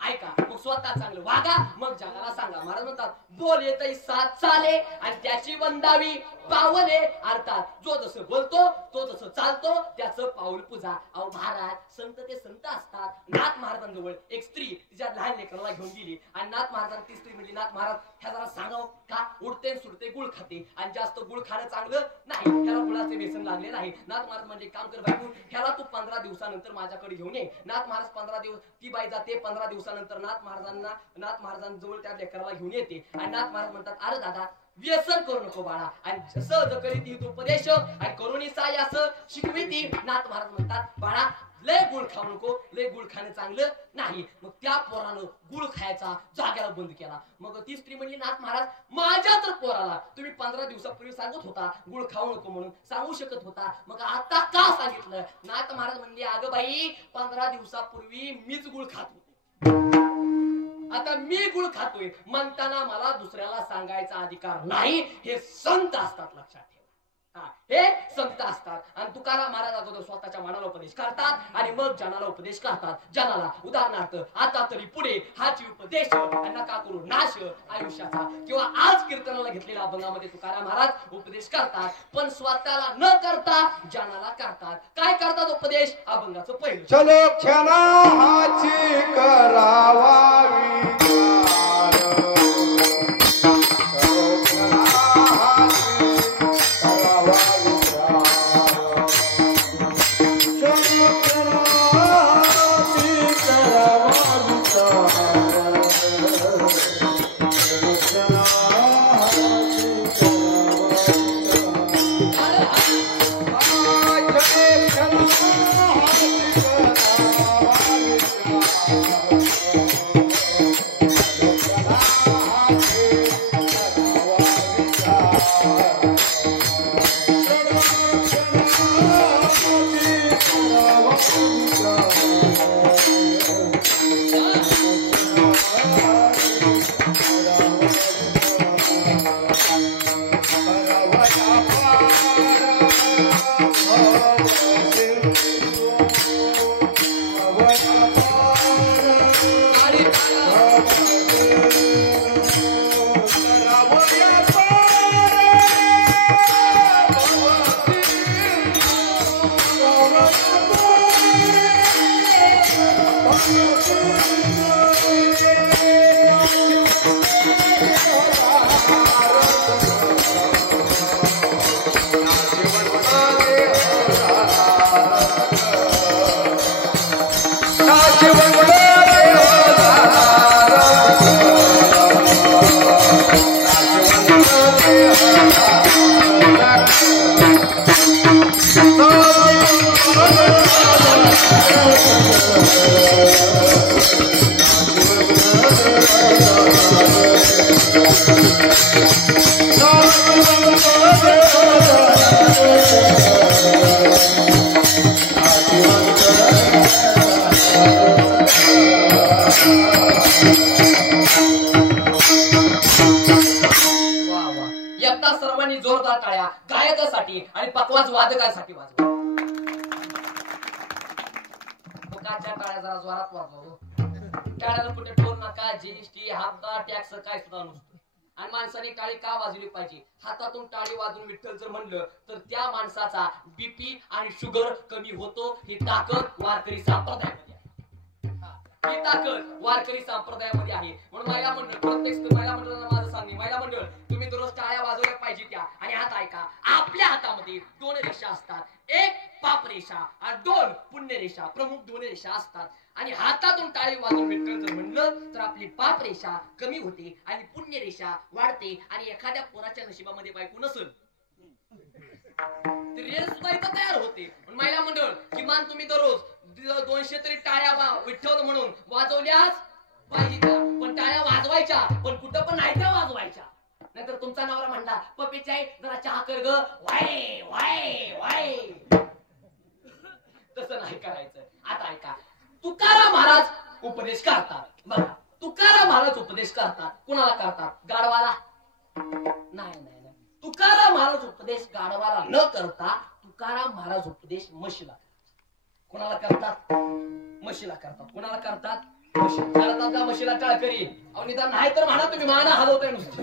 ऐका, मग स्वतः चांगलं वागा, मग जगाला सांगा. महाराज म्हणतात, बोले तै साथ चाले आणि त्याची वंदावी पावले. अर्थात जो जसं बोलतो तो जसं चालतो त्याचं पाऊल पूजा. अहो महाराज, संत ते संत असतात. नाथ महाराजांजवळ एक स्त्री तिच्या लहान लेकराला घेऊन गेली आणि नाथ महाराजांना ती स्त्री म्हणजे, नाथ महाराज ह्या जरा सांगाव का उडते सुडते गुळ खाते आणि जास्त गुळ खाणं चांगलं नाही, ह्याला गुळाचे व्यसन लागले नाही. नाथ महाराज म्हणजे, काम कर बायको, ह्याला तू 15 दिवसानंतर माझ्याकडे घेऊन ये. नाथ महाराज 15 दिवस, ती बाई जाते. 15 दिवसानंतर नाथ महाराजांजवळ त्या लेकराला घेऊन येते आणि नाथ महाराज म्हणतात, अरे दादा व्यसन करू नको बाळा, आणि सहज करीत ही उपदेश आणि करुणी साय असं शिकविती. नाथ महाराज म्हणतात, बाळा लय गुळ खाऊ नको, लय गुळ खाणं चांगलं नाही. मग त्या पोरानं गुळ खायचा जाग्याला बंद केला. मग ती स्त्री म्हणली, नाथ महाराज माझ्या तर पोराला तुम्ही 15 दिवसापूर्वी सांगत होता गुळ खाऊ नको म्हणून, सांगू शकत होता, मग आता का सांगितलं? नाथ महाराज म्हणले, अगं बाई 15 दिवसापूर्वी मीच गुळ खात होते, आता मी गुळ खातोय म्हणताना मला दुसऱ्याला सांगायचा अधिकार नाही. हे संत असतात, लक्षात ठेवा. हे संत असतात. आणि तुकाराम महाराज अगोदर स्वतःच्या मनाला उपदेश करतात आणि मग जनाला उपदेश करतात. जनाला उदाहरणार्थ, आता तरी पुढे हाची उपदेश आणि नका करू नाश आयुष्याचा. किंवा आज कीर्तनाला घेतलेल्या अभंगामध्ये तुकाराम महाराज उपदेश करतात, पण स्वतःला न करता जनाला करतात. काय करतात उपदेश? अभंगाचं पहिलं, चलो क्षणा हाची करावा सर्वांनी जोरदार टाळ्या गायकासाठी आणि पकवाज वादकासाठी वाजवा. काच्या टाळ्या जरा जोरात वाजवा. टाळ्याला कुठे टोल नका, जीएसटी हप्ता टॅक्स काय सुद्धा नसतो. आणि माणसाने टाळी का वाजवली पाहिजे? हातातून टाळी वाजून विठ्ठल जर म्हणलं तर त्या माणसाचा बीपी आणि शुगर कमी होतो. ही ताकद वारकरी संप्रदायामध्ये आहे. ही ताकद वारकरी संप्रदायामध्ये आहे. म्हणून महिला मंडळ, प्रत्येक महिला मंडळाला माझं सांगणे, महिला मंडळ तुम्ही दररोज टाळ्या वाजवल्या पाहिजे त्या. आणि हात ऐका, आपल्या हातामध्ये 2 रेषा असतात, एक पाप रेषा आणि 2 पुण्य रेषा, प्रमुख 2 रेषा असतात. आणि हातातून टाळी वाजून विठ्ठल जर म्हणलं तर आपली पाप रेषा कमी होते आणि पुण्य रेषा वाढते. आणि एखाद्या पोराच्या नशिबामध्ये बायको नसेल तर रेस बायका तयार होते. महिला मंडळ की किमान तुम्ही दररोज 200 तरी टाळ्या विठ्ठल म्हणून वाजवल्याच पाहिजे त्या. पण टाळ्या वाजवायच्या, पण कुठं पण नाही तर वाजवायच्या. नाहीतर तुमचा नवरा म्हणला पप्पीच्या जरा चहा कर ग, वाय वाय वाय, तसं नाही करायचं. आता ऐका, तुकाराम महाराज उपदेश करतात. बघा, तुकाराम महाराज उपदेश करतात. कुणाला करतात? गाढवाला? नाही. तुकाराम महाराज उपदेश गाढवाला न करता तुकाराम महाराज उपदेश म्हशीला करतात. कुणाला करतात? म्हशीला करतात. कुणाला करतात? म्हशीला करतात का? म्हशीला टाळकरी अहो निदान नाही तर म्हणा तुम्ही माना हलवताय नुसतं.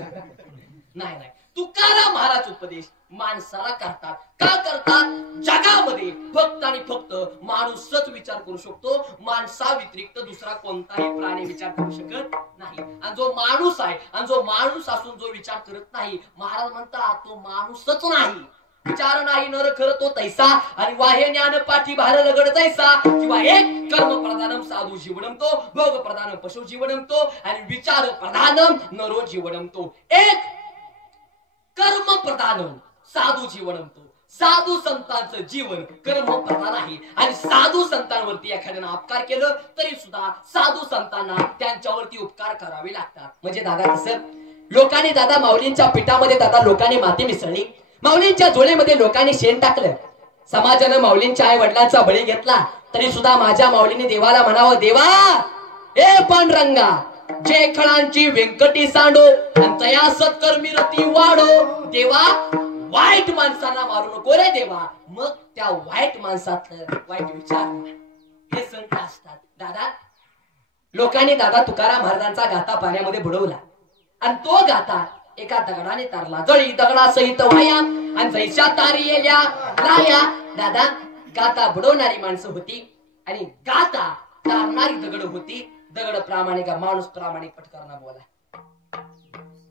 नाही तुकाराम महाराज उपदेश माणसाला करतात. का करतात? जगामध्ये फक्त आणि फक्त माणूसच विचार करू शकतो. माणसा व्यतिरिक्त दुसरा कोणताही प्राणी विचार करू शकत नाही. आणि जो माणूस आहे आणि जो माणूस असून जो विचार करत नाही, महाराज म्हणतात तो माणूसच नाही. विचार नाही नर खर तो तैसा, आणि वाहे ज्ञान पाठी भार रगड तैसा, किंवा एक कर्म प्रधानम साधू जीवनम तो, भोग प्रधानम पशु जीवनम तो, आणि विचार प्रधानम नरो जीवनम तो. एक कर्म प्रधान साधू जीवनम तो. साधू संतांचं जीवन कर्म प्रधान आहे. आणि साधू संतांवरती एखाद्यानं अपकार केलं तरी सुद्धा साधू संतांना त्यांच्यावरती उपकार करावे लागतात. म्हणजे दादा कसं लोकांनी दादा माऊलींच्या पिठामध्ये दादा लोकांनी माती मिसळली, माऊलींच्या जोळीमध्ये लोकांनी शेण टाकलं, समाजानं माऊलींच्या आई वडिलांचा बळी घेतला, तरी सुद्धा माझ्या माऊलीने देवाला म्हणावं, देवा ए पांडुरंगा जे खळांची व्यंकटी सांडो आणि तया सत्कर्मी रती वाढो. देवा वाईट माणसांना मारू नको रे देवा. मग त्या वाईट माणसातलं वाईट विचार हे संत असतात. दादा लोकांनी दादा तुकाराम महाराजांचा गाथा पाण्यामध्ये बुडवला, आणि तो गाथा एका दगडाने तारला. जळी दगडा सहित वाया आणि जैशा तारी येल्या लाया. दादा गाथा बुडवणारी माणसं होती आणि गाथा तारणारी दगड होती. दगड प्रामाणिक, माणूस प्रामाणिक पटकरना बोला,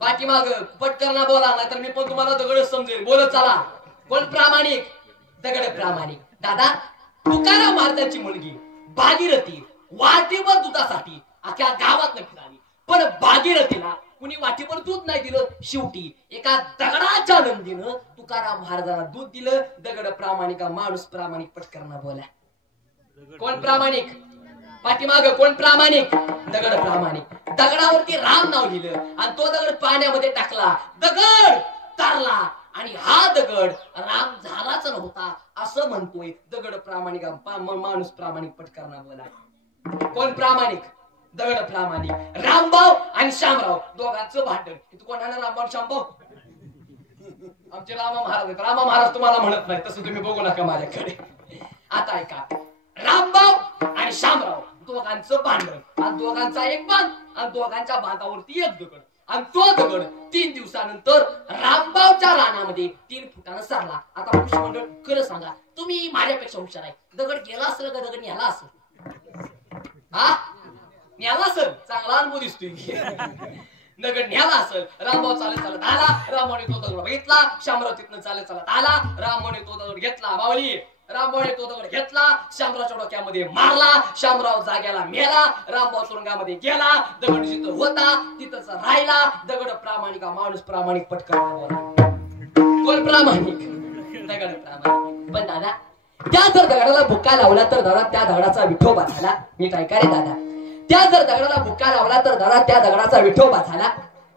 पाठीमाग पटकरना बोला, नाहीतर मी पण तुम्हाला दगड समजेल. बोलत चला. कोण प्रामाणिक? दगड प्रामाणिक. दादा तुकाराम महाराजांची मुलगी भागीरथी वाटेवर दुधासाठी अख्या गावात न फिराली, पण भागीरथीला कुणी वाटेवर दूध नाही दिलं. शेवटी एका दगडाच्या नंदीनं तुकाराम महाराजांना दूध दिलं. दगड प्रामाणिक, माणूस प्रामाणिक पटकरना बोला. कोण प्रामाणिक? पाठीमाग कोण प्रामाणिक? दगड प्रामाणिक. दगडावरती राम नाव लिहिलं आणि तो दगड पाण्यामध्ये टाकला, दगड तारला, आणि हा दगड राम झालाच नव्हता असं म्हणतोय. दगड प्रामाणिक, माणूस प्रामाणिक पटकरना बोला. कोण प्रामाणिक? दगड प्रामाणिक. रामभाऊ आणि शामराव दोघांचं भांडण. तू कोणाला रामभाऊ शामभाऊ? आमचे रामा महाराज. रामा महाराज तुम्हाला म्हणत नाही तसं तुम्ही बघू नका माझ्याकडे. आता ऐका, रामभाऊ आणि शामराव दोघांचं भांडण, आणि दोघांचा एक बांध, आणि दोघांच्या बांधावरती एक दगड, आणि तो दगड 3 दिवसानंतर रामभाऊच्या रानामध्ये 3 फुटानं सरला. आता पुरुष मंडळ खरं सांगा, तुम्ही माझ्यापेक्षा हुशार आहे. दगड गेला असेल का दगड न्याला असेल? हा न्याला असेल. चांगला अनुभव दिसतोय. दगड न्याला असेल. रामभाऊ चालत चालत आला, रामभाऊने तो दगड बघितला. शामराव तिथनं चालत चालत आला, रामभाऊने तो दगड घेतला. मावली रामभाऊने तो दगड घेतला, शामरावच्या डोक्यामध्ये मारला. शामराव जाग्याला मेला. रामभाऊ तुरुंगामध्ये गेला. दगड जिथं होता तिथंच राहिला. दगड प्रामाणिक, माणूस प्रामाणिक पटकन बोला. कोण प्रामाणिक? दगड प्रामाणिक. पण दादा त्या जर दगडाला बुक्का लावला तर दादा त्या दगडाचा विठोबा झाला. नीट ऐका रे दादा, त्या जर दगडाला बुक्का लावला तर दादा त्या दगडाचा विठोबा झाला.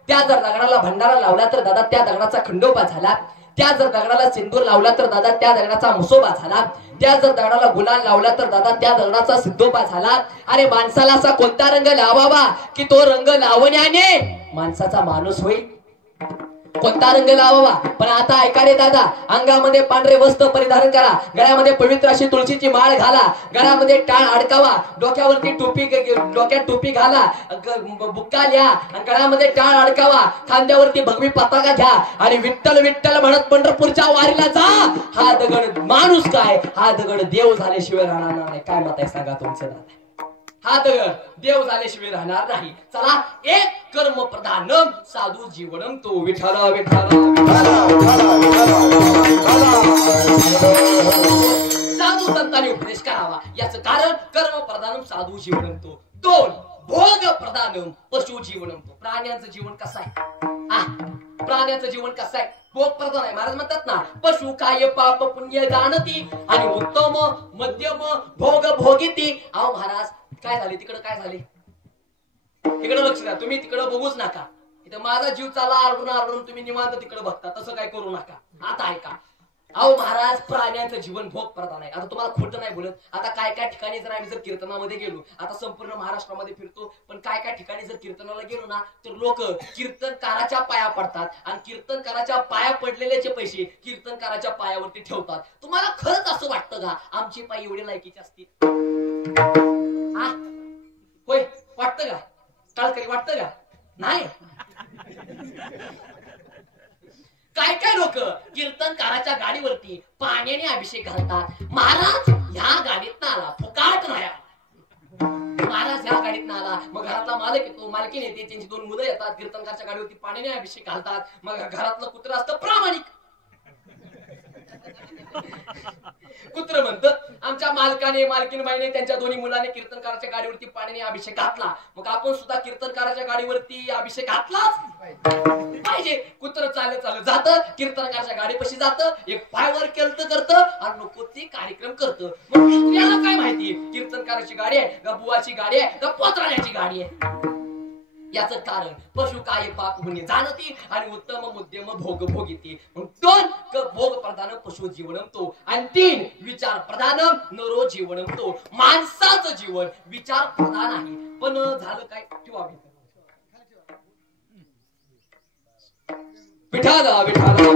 त्या जर दगडाला भंडारा लावला तर दादा त्या दगडाचा खंडोबा झाला. त्या जर दगडाला सिंदूर लावला तर दादा त्या दगडाचा मुसोबा झाला. त्या जर दगडाला गुलाल लावला तर दादा त्या दगडाचा सिद्धोबा झाला. अरे माणसाला असा कोणता रंग लावावा की तो रंग लावण्याने माणसाचा माणूस होईल? कोणता रंग लावावा? पण आता ऐका रे दादा, अंगामध्ये पांढरे वस्त्र परिधान करा, गळ्यामध्ये पवित्र अशी तुळशीची माळ घाला, गळ्यामध्ये टाळ अडकावा, डोक्यावरती डोक्यात टोपी घाला, बुक्का लिहा आणि गळ्यामध्ये टाळ अडकावा, खांद्यावरती भगवी पताका घ्या आणि विठ्ठल विठ्ठल म्हणत पंढरपूरच्या वारीला जा. हा दगड माणूस काय? हा दगड देव झाल्याशिवाय राहणार नाही. काय मत आहे सांगा तुमचं दादा? हा दगड देव झाल्याशिवाय राहणार नाही. चला, एक कर्म प्रधानम साधू जीवनम तो. विठ्ठल विठ्ठल साधू संतांनी उपदेश करावा. याचं कारण कर्म प्रधानम साधू जीवनम तो. 2 भोग प्रधानम पशु जीवनम तो. प्राण्यांचं जीवन कसं आहे? प्राण्यांचं जीवन कसं आहे? भोग प्रधान आहे. महाराज म्हणतात ना, पशु काय पाप पुण्य जाणती आणि उत्तम मध्यम भोग भोगिती. अहो महाराज काय झाले तिकडे, काय झाले तिकडे लक्ष द्या. तुम्ही तिकडे बघूच नका. इथं माझा जीव चाला आरडून आरडून तुम्ही निवांत तिकडे बघता, तसं काय करू नका. आता ऐका. अहो महाराज प्राण्यांचं जीवन भोग प्रधान आहे. आता तुम्हाला खोटं नाही बोलत. आता काय काय ठिकाणी जर आम्ही जर कीर्तनामध्ये गेलो, आता संपूर्ण महाराष्ट्रामध्ये फिरतो, पण काय काय ठिकाणी जर कीर्तनाला गेलो ना, तर लोक कीर्तनकाराच्या पाया पडतात आणि कीर्तनकाराच्या पाया पडलेल्याचे पैसे कीर्तनकाराच्या पायावरती ठेवतात. तुम्हाला खरंच असं वाटतं का आमचे पाय एवढे लायकीचे असतील? होय, वाटतं का? टाळकरी वाटतं का? नाही. काय काय लोक कीर्तनकाराच्या गाडीवरती पाण्याने अभिषेक घालतात. महाराज ह्या गाडीत आला, फुकाट नाही. महाराज ह्या गाडीत आला, मग घरातला मालक येतो, मालकीण येते, त्यांची 2 मुलं येतात, कीर्तनकाराच्या गाडीवरती पाण्याने अभिषेक घालतात. मग घरातलं कुत्र असतं प्रामाणिक. कुत्र म्हणतं आमच्या मालकाने मालकीनबाईने त्यांच्या 2 मुलांनी कीर्तनकाराच्या गाडीवरती पाण्याने अभिषेक घातला, मग आपण सुद्धा कीर्तनकाराच्या गाडीवरती अभिषेक घातलाच पाहिजे. कुत्र चालत चालत जातं, कीर्तनकाराच्या गाडीपाशी जातं, एक पायवर केलतं करतं आणि नको ते कार्यक्रम करतं. मग कुत्र्याला काय माहिती कीर्तनकाराची गाडी आहे का बुवाची गाडी आहे का पोत्राण्याची गाडी आहे? याचं कारण पशु काय पाप पुण्य जाणती आणि उत्तम मध्यम भोग भोगिती. मग 2 भोग प्रधान पशु जीवनमतो आणि 3 विचार प्रधान नरो जीवनमतो. माणसाचं जीवन विचार प्रधान आहे. पण झालं काय? ठेवा विठाला विठाला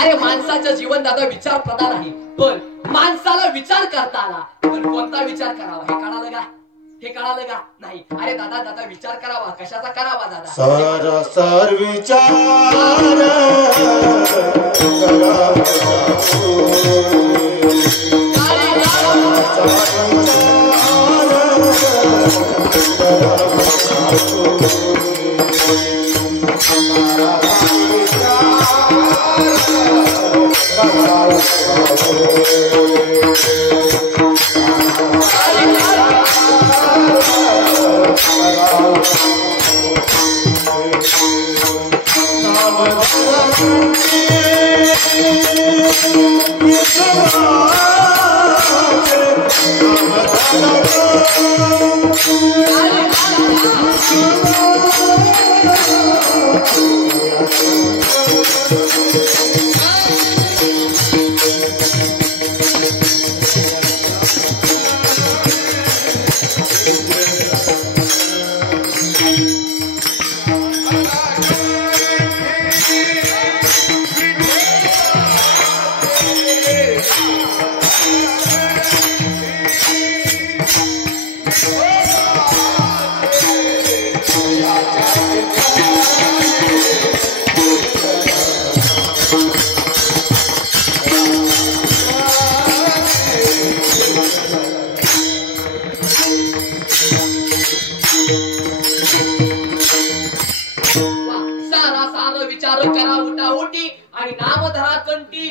अरे माणसाचं जीवन दादा विचार प्रधान आहे, पण माणसाला विचार करता आला, पण कोणता विचार करावा हे कळालं का? हे कळालं का? नाही. अरे दादा दादा विचार करावा, कशाचा करावा दादा? सर विचार विचार करा उठा उठी आणि नाम धरा कंठी.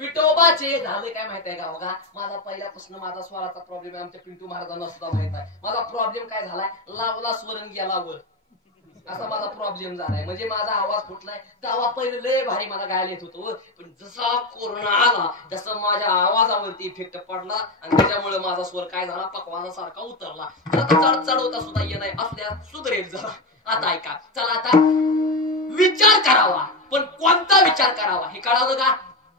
विठोबाचे झाले काय माहित आहे का? बघा माझा पहिल्यापासून माझा स्वराचा प्रॉब्लेम आहे. आमच्या पिंटू महाराजांना सुद्धा माहित आहे. माझा प्रॉब्लेम काय झालाय? लावला स्वरण गेला वर, असा माझा प्रॉब्लेम झालाय. म्हणजे माझा आवाज फुटलाय. तेव्हा पहिले लय भारी मला गायला येत होतो, पण जसा कोरोना आला तसं माझ्या आवाजावरती इफेक्ट पडला आणि त्याच्यामुळे माझा स्वर काय झाला? पकवानासारखा उतरला. चढ चढवता सुद्धा ये नाही, असू द्या सुधरेल जरा. आता ऐका, चला आता विचार करावा, पण कोणता विचार करावा हे कळालं का?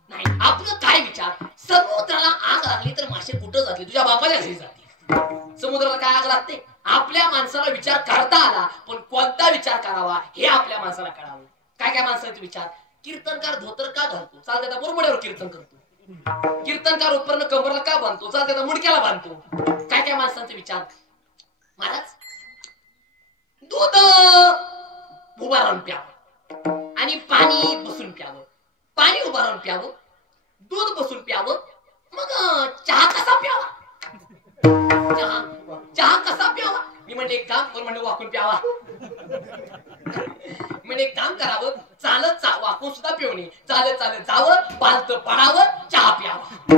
नाही. आपलं काय विचार? समुद्राला आग लागली तर मासे कुठं जाते? तुझ्या बापाच्या घरी जाते. समुद्राला काय आग लागते? आपल्या माणसाला विचार करता आला, पण कोणता विचार करावा हे आपल्या माणसाला कळावं. काय काय माणसाचे विचार? कीर्तनकार धोतर का घालतो? चालते तर बरोबर कीर्तन करतो. कीर्तनकार उपरनं कमरला का बांधतो? चालते तर मुडक्याला बांधतो. काय काय माणसांचे विचार? महाराज दूध उभा राहून प्यावं आणि पाणी बसून प्यावं. पाणी उभा राहून प्यावं, दूध बसून प्यावं. मग चहा कसा प्यावा? चहा कसा प्यावा? मी म्हणजे एक काम म्हणलं वाकून प्यावा. म्हणजे एक काम करावं, चालत वाकून सुद्धा पिऊ नये. चालत चालत जावं, पालत पडावं, चहा प्यावा.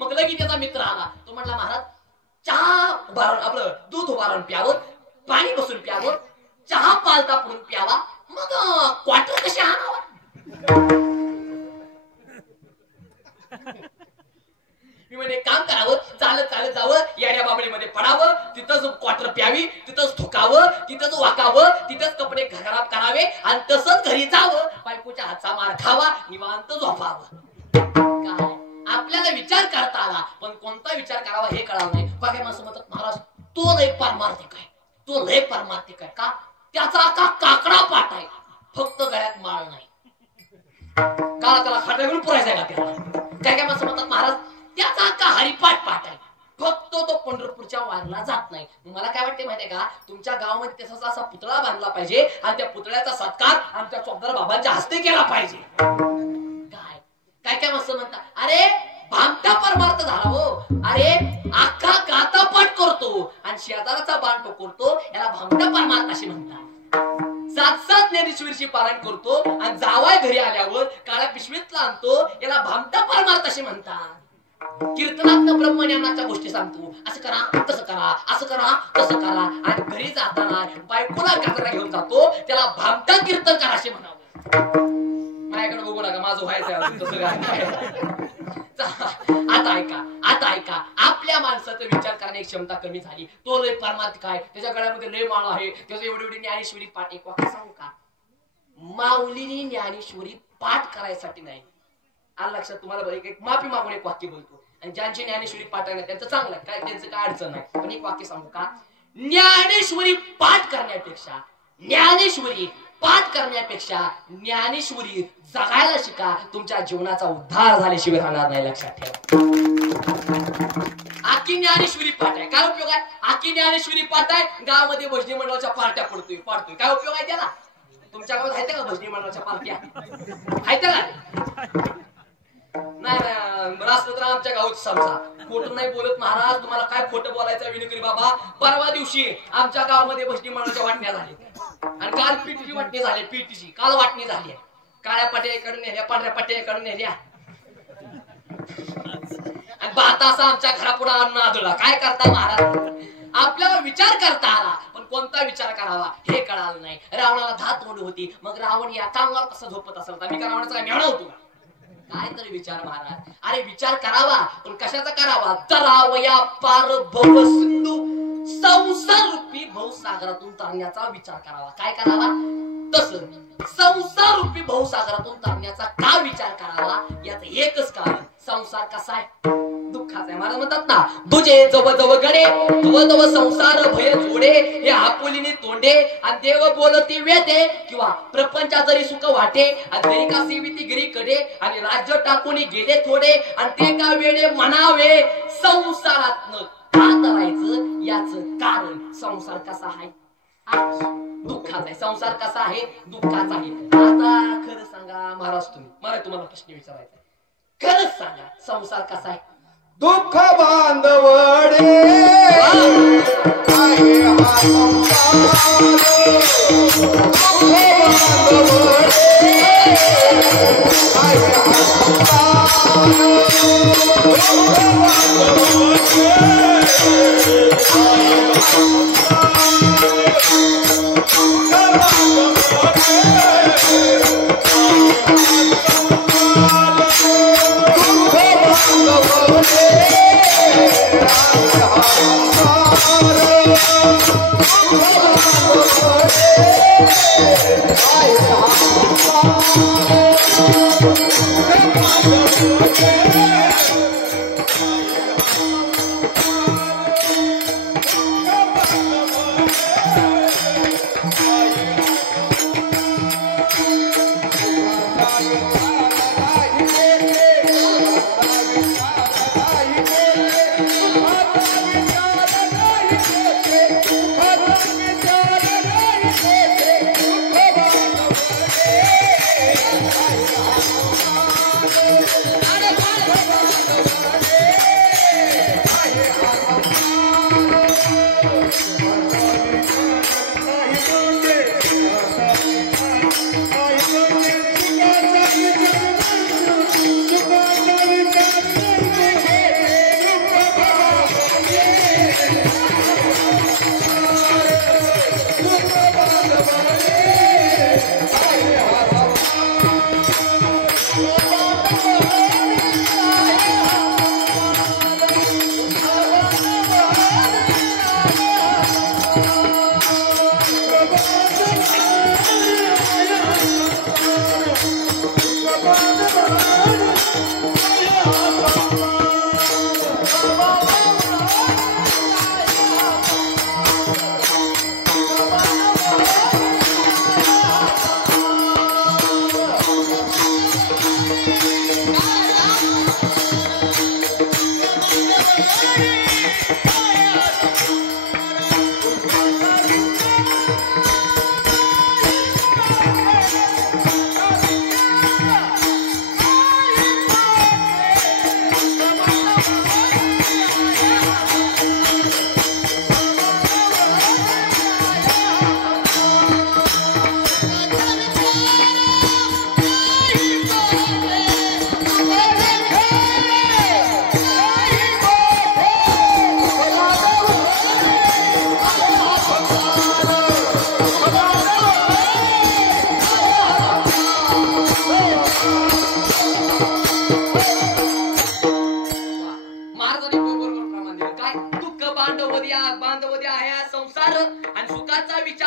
मग लगेच त्याचा मित्र आला. तो म्हणला महाराज चहा उभा राहून आपलं दूध उभा राहून प्यावं, पाणी बसून प्यावं, चहा पालता पडून प्यावा, मग क्वार्टर कसे आणावा? मी म्हणे काम करावं, चालत चालत जावं, येड्या बाबळीमध्ये पडावं, तिथंच क्वार्टर प्यावी, तिथंच थुकावं, तिथंच वाकावं, तिथंच कपडे खराब करावे आणि तसंच घरी जावं, बायकोच्या हातचा मार खावा, निवांत झोपावं. काय आपल्याला विचार करता आला, पण कोणता विचार करावा हे कळालं नाही. बघा असं म्हणतात महाराज, तो लय पारमार्थिक आहे, तो लय पारमार्थिक आहे. का? त्याचा का काकडा पाठ आहे, फक्त गळ्यात माळ नाही. का त्याला खाट्यावरून पुरायचा का त्याला? काय काय माणसं म्हणतात महाराज, त्याचा का हरिपाठ पाठ आहे, फक्त तो पंढरपूरच्या वारला जात नाही. मला काय वाटते माहितीये का, तुमच्या गावामध्ये तसाच असा पुतळा बांधला पाहिजे आणि त्या पुतळ्याचा सत्कार आमच्या चौधर बाबांच्या हस्ते केला पाहिजे. काय काय काय माणसं म्हणतात, अरे भामटा परमार्थ झाला हो, अरे अख्खा गाता पाठ करतो आणि शेजाराचा बाण करतो, याला भामटा परमार्थ असे म्हणतात. 7 ज्ञानेश्वरीची पारायण करतो आणि जावाय घरी आल्यावर काळ्या पिशवीतला आणतो, याला भामटा परमार्थ असे म्हणतात. कीर्तनात ब्रह्मज्ञानाच्या गोष्टी सांगतो, असं करा तसं करा, असं करा तसं करा, आणि घरी जाताना बायकोला गाजरा घेऊन जातो, त्याला भामटा कीर्तन करा असे म्हणावं. माझ्याकडे बघू नका, माझं व्हायचं तसं काय. आता ऐका, आपल्या माणसाचा विचार करण्याची क्षमता कमी झाली. तो लय परमार्थिक आहे, त्याच्या गळ्यामध्ये लय माळ आहे, त्याचं एवढी ज्ञानेश्वरी पाठ. एक वाक्य सांगू का, माऊलीने ज्ञानेश्वरी पाठ करायसाठी नाही. आलं लक्षात तुम्हाला? बरं, एक माफी मागून एक वाक्य बोलतो, आणि ज्यांची ज्ञानेश्वरी पाठ आहे त्यांचं चांगलं काय, त्यांचं काय अडचण नाही. पण एक वाक्य सांगू का, ज्ञानेश्वरी पाठ करण्यापेक्षा ज्ञानेश्वरी जगायला शिका. तुमच्या जीवनाचा उद्धार झाल्याशिवाय राहणार नाही, लक्षात ठेवा. आखी ज्ञानेश्वरी पाठ आहे, काय उपयोग आहे? आखी ज्ञानेश्वरी पाठ आहे, गावामध्ये भजनी मंडळाच्या पार्ट्या पाडतोय, काय उपयोग आहे त्याला? तुमच्या गावात आहेत का भजनी मंडळाच्या पार्ट्या? आहेत का? नाही असलं तर आमच्या गावात समजा. खोटं नाही बोलत महाराज, तुम्हाला काय खोटं बोलायचं विनकरी बाबा. परवा दिवशी आमच्या गावामध्ये भजनी मंडळाच्या वाटण्या झाल्या, आणि काल पीटीची वाटणी झाली. पीटीची काल वाटणी झाली, काळ्या पाट्याकडून नेल्या, पांढऱ्या पाट्याकडून नेल्या, आणि बाता असा आमच्या घरापुढे अन्न आदळला. काय करता महाराज? आपल्याला विचार करता आला, पण कोणता विचार करावा हे कळालं नाही. रावणाला 10 तोंड होती, मग रावण या कांगावर कसं झोपत असेल? मी का रावणाचा मेळा होतो? काय तरी विचार महाराज. अरे विचार करावा, पण कशाचा करावा? तरावया पार भव सिंधू, संसार रूपी भवसागरातून तरण्याचा विचार करावा. काय करावा? तसं संसार रूपी भवसागरातून तरण्याचा का विचार करावा? याचं एकच कारण, संसार कसा आहे? दुःखाचा आहे. महाराज म्हणतात ना, तुझे जव जव गडे तव तव संसार भय जोडे, हे आपुलीने तोंडे आणि देव बोलती वेते, किंवा प्रपंचा जरी सुख वाटे आणि तरी का सेविती गिरी कडे, आणि राज्य टाकून गेले थोडे आणि ते का वेळे म्हणावे, संसारातनं का करायचं याचं कारण. संसार कसा आहे? दुःखाचा आहे. संसार कसा आहे? दुःखाचा आहे. आता खरं सांगा महाराज, तुम्हाला प्रश्न विचारायचा, खरंच सांगा, संसार कसा आहे? दुःख बांधवडे आहे हा संसार, दुःख बांधवडे आहे हा संसार.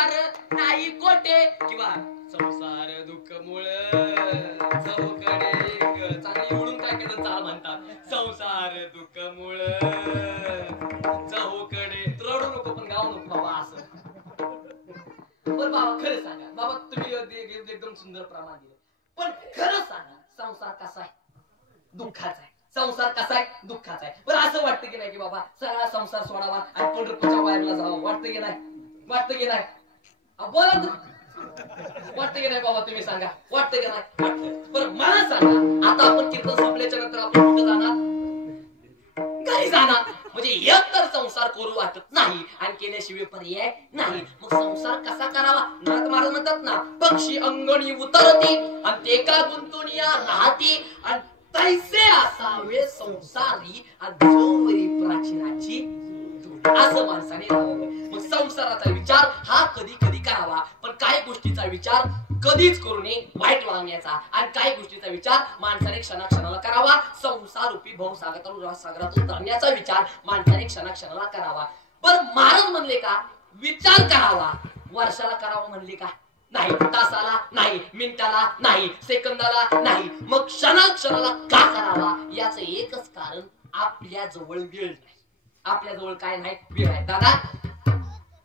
संसार नाही कोटे किंवा संसार दुःख मुळ चौकडे चांगली उडून काय केलं चाल म्हणतात संसार दुःख मुळ चौकडे रडू नको पण गाव नको बाबा असं पण बाबा खरं सांगा बाबा तुम्ही एकदम सुंदर प्रमाण दिले पण खरं सांगा संसार कसा आहे दुःखाचा आहे संसार कसा आहे दुःखाचा आहे बरं असं वाटतं की नाही की बाबा सगळा संसार सोडावा आणि पंढरपूरच्या वायरला जावं वाटतं की नाही बोला वाटतं की नाही बाबा तुम्ही सांगा वाटतं की नाही वाटतं बरं मला सांगा आता आपण कीर्तन संपल्याच्या नंतर आपण कुठं जाणार घरी जाणार म्हणजे एक तर संसार करू वाटत नाही आणि केल्याशिवाय पर्याय नाही मग संसार कसा करावा नाथ महाराज म्हणतात ना पक्षी अंगणी उतरती आणि ते का गुंतून या राहती आणि तैसे असावे संसारी आणि जोवरी प्राचीनाची असं माणसाने राहावं मग संसाराचा विचार हा कधी कधी करावा पण काही गोष्टीचा विचार कधीच करू नये वाईट वागण्याचा आणि काही गोष्टीचा विचार माणसाने क्षणाक्षणाला करावा संसार रूपी सागरातून तरण्याचा विचार माणसाने क्षणाक्षणाला करावा पण महाराज म्हणले का विचार करावा वर्षाला करावा म्हणले का नाही तासाला नाही मिनिटाला नाही सेकंदाला नाही मग क्षणाक्षणाला का करावा याचं एकच कारण आपल्या जवळ वेळ नाही आपल्या जवळ काय नाही वेळ आहे दादा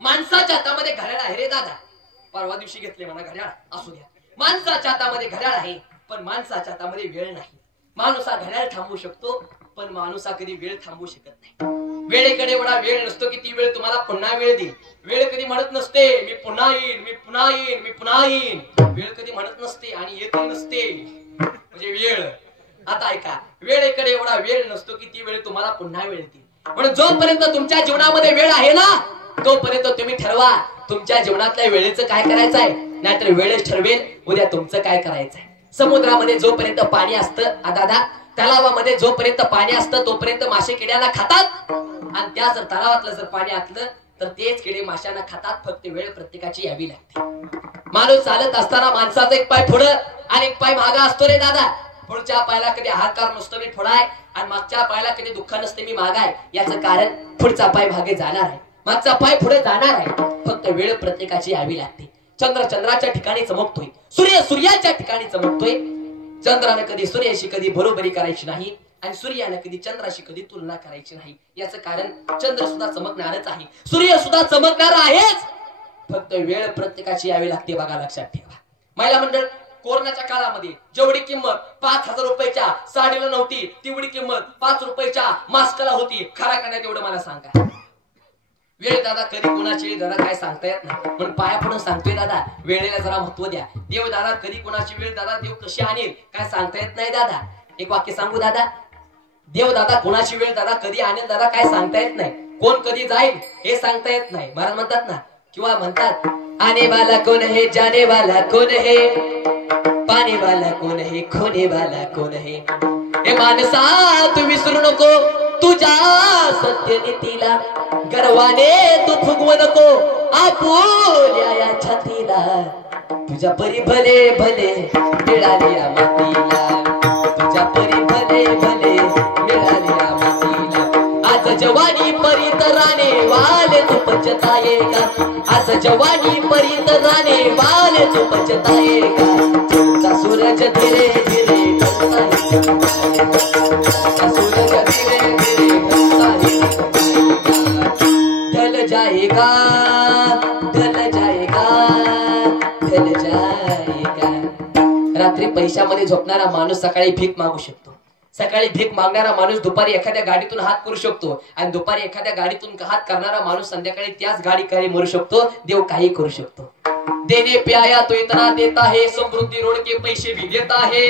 माणसाच्या हातामध्ये घड्याळ आहे रे दादा परवा दिवशी घेतले म्हणा घड्याळ असू द्या माणसाच्या हातामध्ये घड्याळ आहे पण माणसाच्या हातामध्ये वेळ नाही माणूस हा घड्याळ थांबवू शकतो पण माणूस हा कधी वेळ थांबवू शकत नाही वेळेकडे एवढा वेळ नसतो की ती वेळ तुम्हाला पुन्हा वेळ देईल वेळ कधी म्हणत नसते मी पुन्हा येईन मी पुन्हा येईन मी पुन्हा येईन वेळ कधी म्हणत नसते आणि येत नसते म्हणजे वेळ आता ऐका वेळेकडे एवढा वेळ नसतो की ती वेळ तुम्हाला पुन्हा वेळ देईल म्हणून जोपर्यंत तुमच्या जीवनामध्ये वेळ आहे ना तोपर्यंत तुम्ही ठरवा तुमच्या जीवनातल्या वेळेचं काय करायचं आहे नाहीतर वेळच ठरवेल उद्या तुमचं काय करायचंय समुद्रामध्ये जोपर्यंत पाणी असतं दादा तलावामध्ये जोपर्यंत पाणी असतं तोपर्यंत मासे किड्यांना खातात आणि त्या जर तलावातलं जर पाणी आतलं तर तेच किडे माशांना खातात फक्त वेळ प्रत्येकाची यावी लागते माणूस चालत असताना माणसाचा एक पाय पुढं आणि एक पाय मागा असतो रे दादा पुढच्या पायाला कधी अहंकार नसतो मी पुढा आहे आणि मागच्या पायाला कधी दुःख नसते मी मागा आहे याचं कारण पुढचा पाय मागे जाणार आहे मागचा पाय पुढे जाणार आहे फक्त वेळ प्रत्येकाची यावी लागते चंद्र चंद्राच्या ठिकाणी चमकतोय सूर्य सूर्याच्या ठिकाणी चमकतोय चंद्राने कधी सूर्याशी कधी बरोबरी करायची नाही आणि सूर्याने कधी चंद्राशी कधी तुलना करायची नाही याचं कारण चंद्र सुद्धा चमकणारच आहे सूर्य सुद्धा चमकणार आहेच फक्त वेळ प्रत्येकाची यावी लागते बघा लक्षात ठेवा महिला मंडळ कोरोनाच्या काळामध्ये जेवढी किंमत 5,000 रुपयाच्या साडीला नव्हती तेवढी किंमत 5 रुपयाच्या मास्कला होती खरा करण्यात एवढं मला सांगा वेळ दादा कधी कोणाची वेळ दादा काय सांगता येत नाही पण पाया पडून सांगतोय दादा वेळेला जरा महत्व द्या देव दादा कधी कोणाची वेळ दादा देव कशी आणेल काय सांगता येत नाही दादा एक वाक्य सांगू दादा देव दादा कोणाची वेळ दादा कधी आणेल दादा काय सांगता येत नाही कोण कधी जाईल हे सांगता येत नाही महाराज म्हणतात ना किंवा म्हणतात आने वाला कौन है जाने वाला कौन है पाने वाला कौन है खोने वाला कौन है हे माणसा तू विसरू नको तुझ्या सत्यनीतीला गर्वाने तू फुगवू नको आपुल्या या छातीला तुझ्या परी भले भले मिळाली या मातीला तुझ्या परी भले भले मिळाली या मातीला आज जवानी परितराने वाले तू पचतायेगा आज जवानी परितराने वाले तू पचतायेगा तुमचा सूरज धीरे धीरे सूरज धीरे धीरे ढल जाएगा ढल जाएगा ढल जाएगा रात्री पैशामध्ये झोपणारा माणूस सकाळी भीक मागू शकतो सकाळी भीक मागणारा माणूस दुपारी एखाद्या गाडीतून हात करू शकतो आणि दुपारी एखाद्या गाडीतून हात करणारा माणूस संध्याकाळी त्याच गाडी खाली मरू शकतो देव काही करू शकतो देने पे आया तो इतना देता है समृद्धि रोड के पैसे भी देता है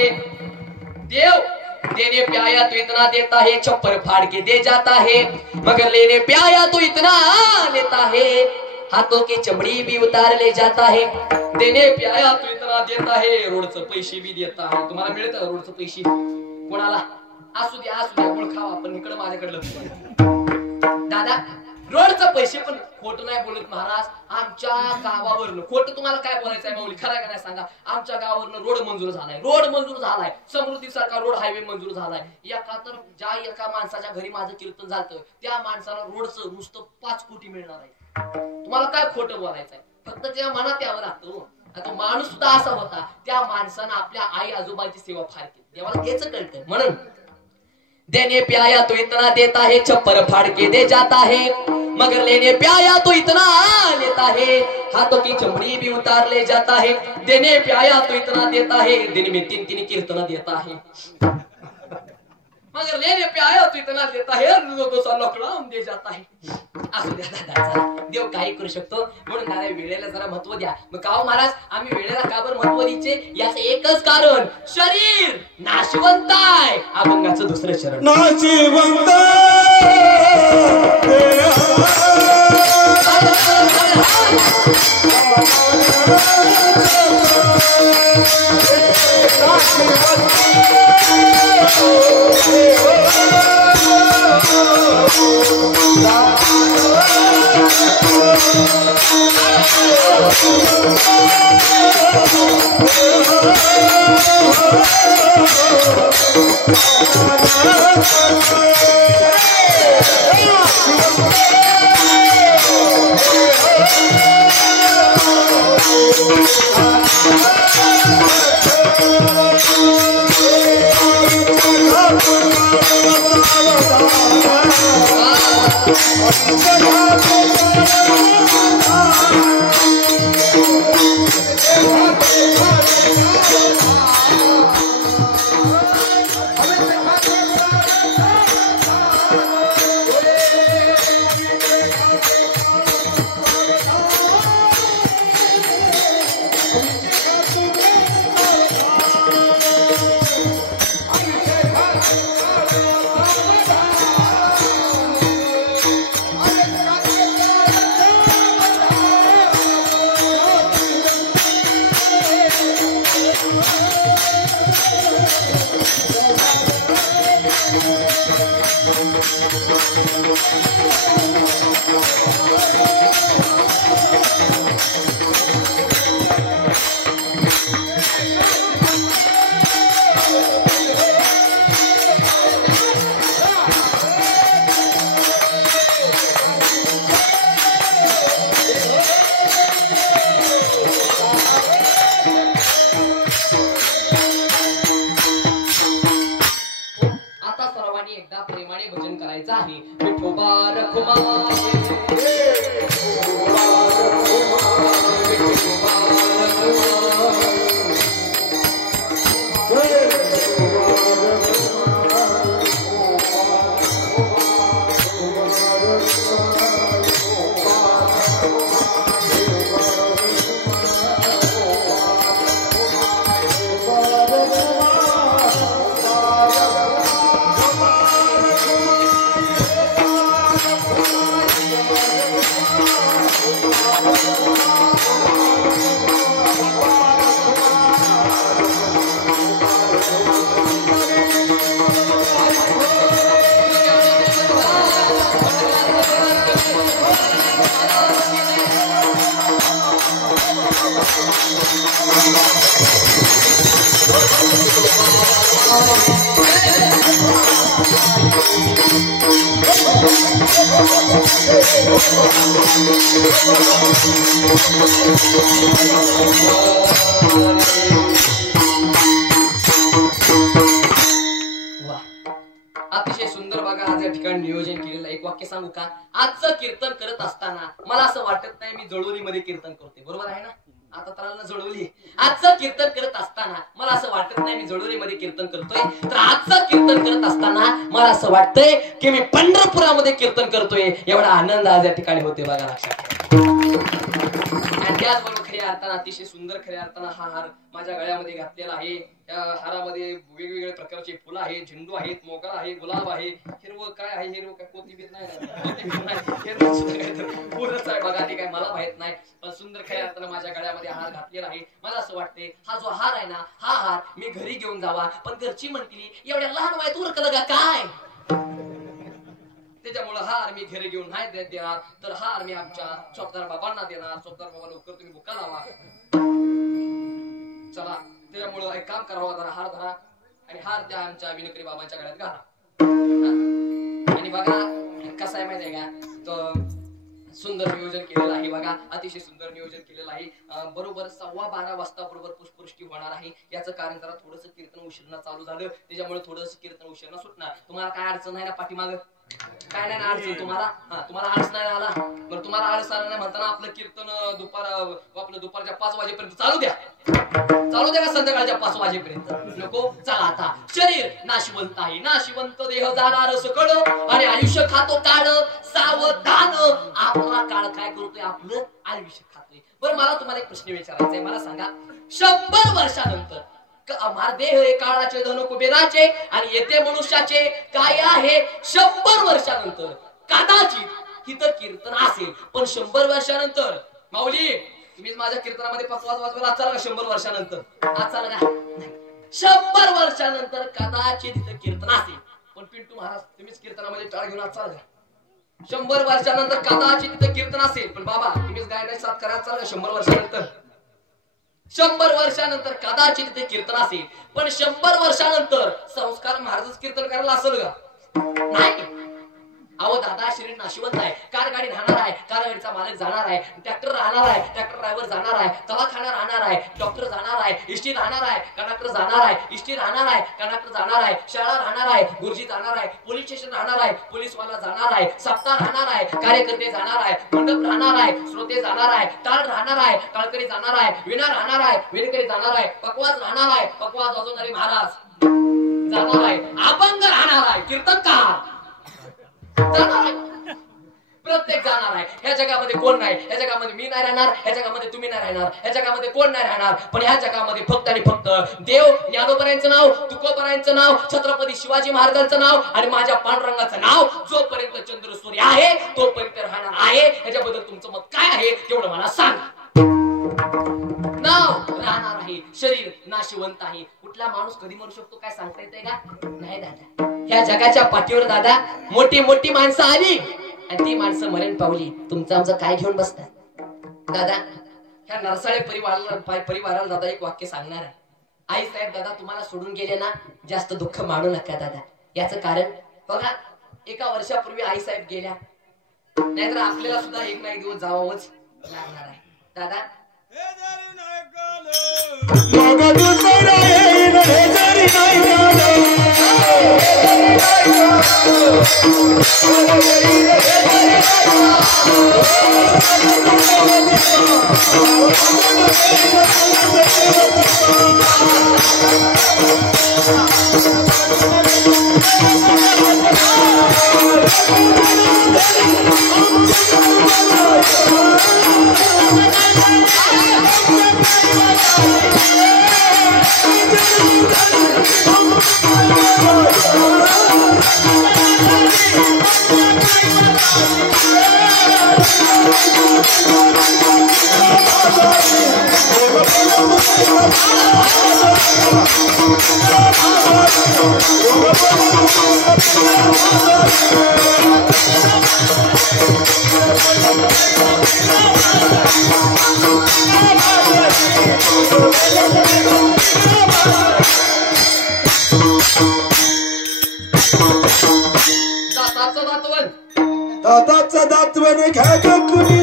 देव देने पे आया तो इतना देता है छप्पर फाड़ के दे जाता है मगर लेने पे आया तो इतना लेता है हाथों की चमड़ी भी उतार ले जाता है देने पे आया तो इतना देता है रोडचं पैसे भी देता है तुम्हाला मिळतं का रोडचं पैसे कोणाला असू द्या गुळ खावा पण इकडे माझ्याकडे लक्ष दादा रोडचं पैसे पण खोटं नाही बोलत महाराज आमच्या गावावरनं खोटं तुम्हाला काय बोलायचं आहे माऊली खरं का नाही सांगा आमच्या गावावरनं रोड मंजूर झालाय समृद्धी सारखा रोड हायवे मंजूर झालाय एका माणसाच्या घरी माझं कीर्तन झालं त्या माणसाला रोडचं नुसतं 5 कोटी मिळणार आहे तुम्हाला काय खोटं बोलायचंय फक्त जेव्हा मनात यावं लागतं. आता माणूस सुद्धा असा होता, त्या माणसानं आपल्या आई आजोबांची सेवा फार केली. देवाला तेच कळतं. म्हणून देने प्याया तो इतना देता है, छप्पर फाड़ के दे जाता है, मगर लेने प्याया तो इतना लेता है, हाथों की चमड़ी भी उतार ले जाता है. देने प्याया तो इतना देता है, दिन में 3-3 कीर्तन देता है, मगर लेने प्याया तो इतना देता है, दोसा लकड़ा दे जाता है. असू द्या दादा, देव काही करू शकतो. म्हणून दादा वेळेला जरा महत्व द्या. मग का महाराज आम्ही वेळेला का बरं महत्व द्यायचे? याचं एकच कारण, शरीर नाशवंत आहे, अभंगाचं दुसरं शरण नाशिवंत अतिशय सुंदर बघा आज या ठिकाणी नियोजन केलेलं. एक वाक्य सांगू का? आजचं कीर्तन करत असताना मला असं वाटत नाही मी जळोली मध्ये कीर्तन करते. बरोबर आहे ना? आता तर जळोली. आजचं कीर्तन करत असताना मला असं वाटत नाही मी जळोली मध्ये कीर्तन करतोय, तर आजचं कीर्तन करत असताना मला असं वाटतंय की मी पंढरपुरामध्ये कीर्तन करतोय. एवढा आनंद आज या ठिकाणी होते बघा, लक्षात आणि त्याचबरोबर खऱ्या अर्थानं अतिशय सुंदर खऱ्या अर्थानं हा हार माझ्या गळ्यामध्ये घातलेला आहे. त्या हारामध्ये वेगवेगळ्या प्रकारचे फुलं आहेत, झेंडू आहेत, मोगरा आहे, गुलाब आहे, हिरवं काय आहे, हिरवं काय कोथिंबीर नाही, हिरवं सुद्धा काय फुलच आहे बघा, ते काय मला माहित नाही, पण सुंदर खऱ्या अर्थानं माझ्या गळ्यामध्ये हार घातलेला आहे. मला असं वाटते हा जो हार आहे ना, हा हार मी घरी घेऊन जावा, पण घरची म्हणतील एवढ्या लहान वयात उरकलं का काय, त्याच्यामुळे हार मी घरी घेऊन नाही देणार, तर हार मी आमच्या चौकदार बाबांना देणार. चौकदार बाबा लवकर तुम्ही बुका लावा. चला, त्याच्यामुळे एक काम करावं, जरा हार धरा आणि हार त्या आमच्या विनकरी बाबांच्या गळ्यात घाला. आणि बघा कसं आहे माहिती आहे का, तो सुंदर नियोजन केलेलं आहे बघा, अतिशय सुंदर नियोजन केलेलं आहे. बरोबर 12:15 वाजता बरोबर पुष्पवृष्टी होणार आहे. याचं कारण जरा थोडंसं कीर्तन उशिरना चालू झालं, त्याच्यामुळे थोडंसं कीर्तन उशिरना सुटणार. तुम्हाला काय अडचण आहे ना पाठीमाग? काय नाही ना अडचण तुम्हाला? तुम्हाला आळस नाही आला? बरं, तुम्हाला आळस आला नाही म्हणताना आपलं कीर्तन आपलं दुपारच्या 5 वाजेपर्यंत चालू द्या का संध्याकाळच्या 5 वाजेपर्यंत? नको. चला आता. शरीर नाशिवंत आहे, नाशिवंत देह जाणार सकळ, आणि आयुष्य खातो काळ सावधान. आपला काळ काय करतोय? आपलं आयुष्य खातोय. बरं, मला तुम्हाला एक प्रश्न विचारायचा आहे. मला सांगा, 100 वर्षानंतर देह हे काळाचे धन कुबेराचे आणि येते मनुष्याचे काय आहे? 100 वर्षानंतर कदाचित हिथं कीर्तन असेल, पण 100 वर्षानंतर माऊली तुम्हीच माझ्या कीर्तनामध्ये पकवाज वाजवायला आचाल का? 100 वर्षानंतर आचाल का? 100 वर्षानंतर कदाचित हिथं कीर्तन असेल, पण पिंटू महाराज तुम्हीच कीर्तनामध्ये टाळ घेऊन आचाल का? 100 वर्षानंतर कदाचित तिथं कीर्तन असेल, पण बाबा तुम्हीच गायनाची साथ करायला चाल का? 100 वर्षानंतर 100 वर्षानंतर कदाचित ते कीर्तन असेल, पण 100 वर्षानंतर संस्कार महाराजच कीर्तन करायला असेल का? नाही. अहो दादा, शरीर नाशिवंत आहे, कार गाडी राहणार आहे, कार गाडीचा मालक जाणार आहे, ट्रॅक्टर राहणार आहे, ट्रॅक्टर ड्रायव्हर जाणार आहे, दवाखाना राहणार आहे, डॉक्टर जाणार आहे, इष्टी राहणार आहे, कंडक्टर जाणार आहे, इष्टी राहणार आहे, कंडक्टर जाणार आहे, शाळा राहणार आहे, गुरुजी जाणार आहे, पोलीस स्टेशन राहणार आहे, पोलीसवाला जाणार आहे, सप्ताह राहणार आहे, कार्यकर्ते जाणार आहे, मंडप राहणार आहे, श्रोते जाणार आहे, टाळ राहणार आहे, टाळकरी जाणार आहे, विणा राहणार आहे, विणकरी जाणार आहे, पकवाज राहणार आहे, पकवाज वाजवणारे महाराज जाणार आहे, अभंग राहणार आहे, कीर्तनकार जाणार आहे, प्रत्येक जाणार आहे. ह्या जगामध्ये कोण नाही, ह्या जगामध्ये मी नाही राहणार, ह्या जगामध्ये तुम्ही नाही राहणार, ह्या जगामध्ये कोण नाही राहणार, पण ह्या जगामध्ये फक्त आणि फक्त देव ज्ञानोबरायांचं नाव, तुकोबरायांचं नाव, छत्रपती शिवाजी महाराजांचं नाव आणि माझ्या पांडुरंगाचं नाव जोपर्यंत चंद्र सूर्य आहे तोपर्यंत राहणार आहे. ह्याच्याबद्दल तुमचं मत काय आहे तेवढं मला सांगा. नाव राहणार आहे, शरीर नाशिवंत आहे. कुठला माणूस कधी मरू शकतो काय सांगता येते का? नाही दादा. ह्या जगाच्या पाठीवर दादा मोठी मोठी माणसं आली आणि ती माणसं मरण पावली. तुमचं आमचं काय घेऊन बसतात दादा? ह्या नरसाळे परिवाराला दादा एक वाक्य सांगणार आहे. आई साहेब दादा तुम्हाला सोडून गेले ना, जास्त दुःख मानू नका दादा. याचं कारण बघा, एका वर्षापूर्वी आई साहेब गेल्या, नाहीतर आपल्याला सुद्धा एक ना एक दिवस जावंच लागणार आहे दादा. दाताचं दातवन घ्या कुणी,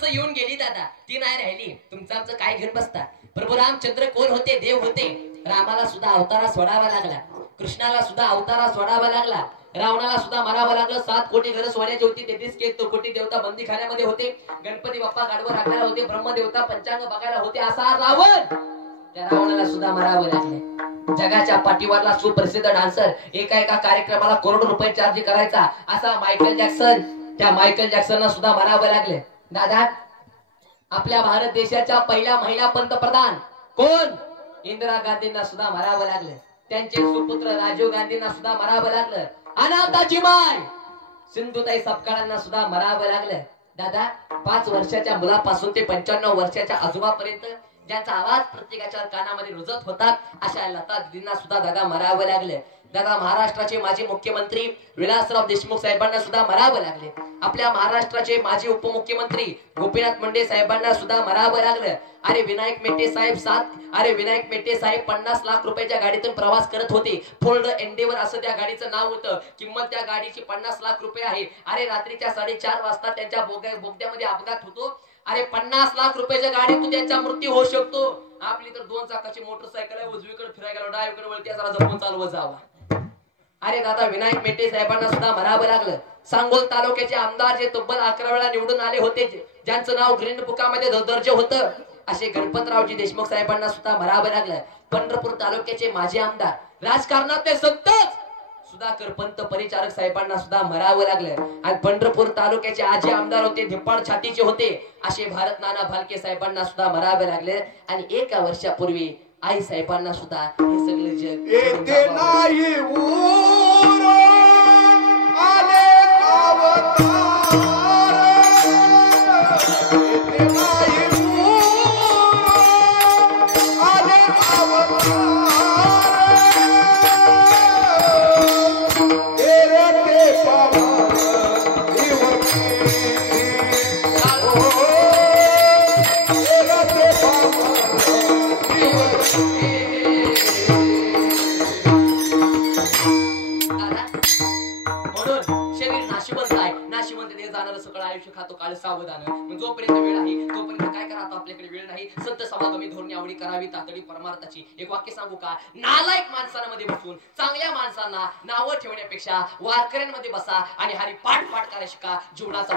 माणसं येऊन गेली दादा, ती नाही राहिली. तुमचं आमचं काय घेऊन बसता. प्रभू रामचंद्र कोण होते? देव होते. रामाला सुद्धा अवतारा सोडावा लागला, कृष्णाला सुद्धा अवतारा सोडावा लागला, रावणाला सुद्धा मारावं लागलं. 7 कोटी घरं सोन्याची होती, 33 कोटी देवता बंदीखान्यामध्ये होते, गणपती बाप्पा गाडवर राखायला होते, ब्रह्मदेवता पंचांग बघायला होते. असा रावण, त्या रावणाला सुद्धा मारावं लागले. जगाच्या पाठीवरला सुप्रसिद्ध डान्सर, एका कार्यक्रमाला करोड रुपये चार्ज करायचा असा मायकल जॅक्सन, त्या मायकल जॅक्सनला सुद्धा मारावं लागले. दादा, आपल्या भारत देशाच्या पहिल्या महिला पंतप्रधान कोण? इंदिरा गांधींना सुद्धा मारावं लागलं. त्यांचे सुपुत्र राजीव गांधींना सुद्धा मारावं लागलं. अनाथाची माय सिंधुताई सपकाळांना सुद्धा मारावं लागलं. दादा, 5 वर्षाच्या मुलापासून ते 95 वर्षाच्या आजोबापर्यंत ज्यांचा आवाज प्रत्येकाच्या कानामध्ये रुजत होता, अशा लता दीदींना सुद्धा दादा मारावं लागले. दादा, महाराष्ट्राचे माजी मुख्यमंत्री विलासराव देशमुख साहेबांना सुद्धा मारावं लागले. आपल्या महाराष्ट्राचे माजी उपमुख्यमंत्री गोपीनाथ मुंडे साहेबांना सुद्धा मारावं लागलं. अरे विनायक मेटे साहेब 50 लाख रुपयाच्या गाडीतून प्रवास करत होते. फोर्ड एंडेवर असं त्या गाडीचं नाव होतं. किंमत त्या गाडीची 50 लाख रुपये आहे. अरे रात्रीच्या 4:30 वाजता त्यांच्या बोगद्यामध्ये अपघात होतो. अरे 50 लाख रुपयाच्या गाडीतून त्यांचा मृत्यू होऊ शकतो. आपली तर 2 चाकाची मोटरसायकल आहे, उजवीकडे फिरायला गेलो, डावीकडे वळती, जरा जपून चालवत जावा. अरे दादा, विनायक मेटे साहेबांना सुद्धा मारावं लागलं. सांगोल तालुक्याचे आमदार जे तब्बल 11 वेळा निवडून आले होते, ज्यांचं नाव ग्रीन बुकामध्ये दर्ज होतं, असे गणपतरावजी देशमुख साहेबांना सुद्धा मारावं लागलं. पंढरपूर तालुक्याचे माजी आमदार, राजकारणातले संतच सुधाकर पंत परिचारक साहेबांना सुद्धा मारावं लागलं. आणि पंढरपूर तालुक्याचे आजी आमदार होते, धिप्पाड छातीचे होते, असे भारत नाना भालके साहेबांना सुद्धा मारावं लागले. आणि 1 वर्षापूर्वी आई साहेबांना सुद्धा हे सगळे जग येते नाही ऊर आले अवतार, येते नाही ऊर आले अवतार, तेरे ते पवन दिवसी, ओ तेरे ते पवन दिवसी. सगळं आयुष्य खातो काळ सावधान. जोपर्यंत वेळ आहे तोपर्यंत काय करा, आपल्याकडे वेळ नाही. संत समागमी धोरणी आवडी करावी तातडी परमार्थाची. एक वाक्य सांगू का? नालायक माणसांमध्ये बसून चांगल्या माणसांना नावं ठेवण्यापेक्षा वारकऱ्यांमध्ये बसा आणि हरिपाठ करायला शिका. जीवनाचा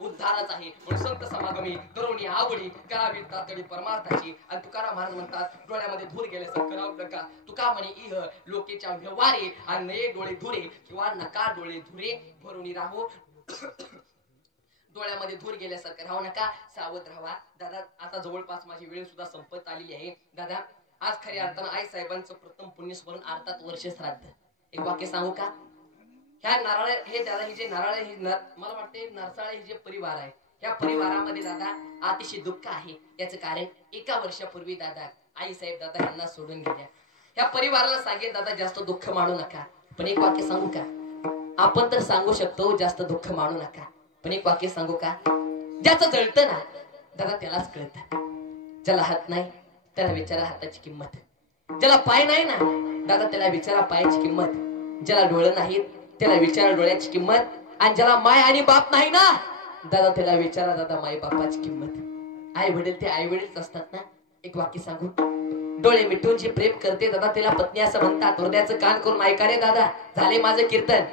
उद्धारच आहे. म्हणून संत समागमी धोरणी आवडी करावी तातडी परमार्थाची. आणि तुकाराम महाराज म्हणतात, डोळ्यामध्ये धूर गेल्यासारखं करावं नका. तुका म्हणे इह लोकेच्या व्यवहारे आणि नये डोळे धुरे, किंवा नका डोळे धुरे भरून राहू. डोळ्यामध्ये धूर गेल्यासारखं राहू नका, सावध राहा. दादा, आता जवळपास माझी वेळ सुद्धा संपत आलेली आहे. दादा, आज खऱ्या अर्थानं आई साहेबांचं प्रथम पुण्यस्मरण अर्थात वर्ष श्राद्ध. एक वाक्य सांगू का? ह्या नारळ हे दादा, ही जे नारळ हे मला वाटते नरसाळे हे जे परिवार आहे, या परिवारामध्ये दादा अतिशय दुःख आहे. याचं कारण 1 वर्षापूर्वी दादा आई साहेब दादा यांना सोडून गेल्या. ह्या परिवाराला सांगेल दादा, जास्त दुःख मानू नका. पण एक वाक्य सांगू का? आपण तर सांगू शकतो जास्त दुःख मानू नका, पण एक वाक्य सांगू का? ज्याचं जळतं ना दादा त्यालाच कळतं. ज्याला हात नाही त्याला विचारा हाताची किंमत, ज्याला पाय नाही ना दादा त्याला विचारा पायाची किंमत, ज्याला डोळे नाहीत त्याला विचारा डोळ्याची किंमत, आणि ज्याला माय आणि बाप नाही ना दादा त्याला विचारा दादा माई बापाची किंमत. आई वडील ते आई वडीलच असतात ना. एक वाक्य सांगू, डोळे मिटून जी प्रेम करते दादा त्याला पत्नी असं म्हणतात. हृदयाचं कान करून ऐका रे दादा, झाले माझं कीर्तन.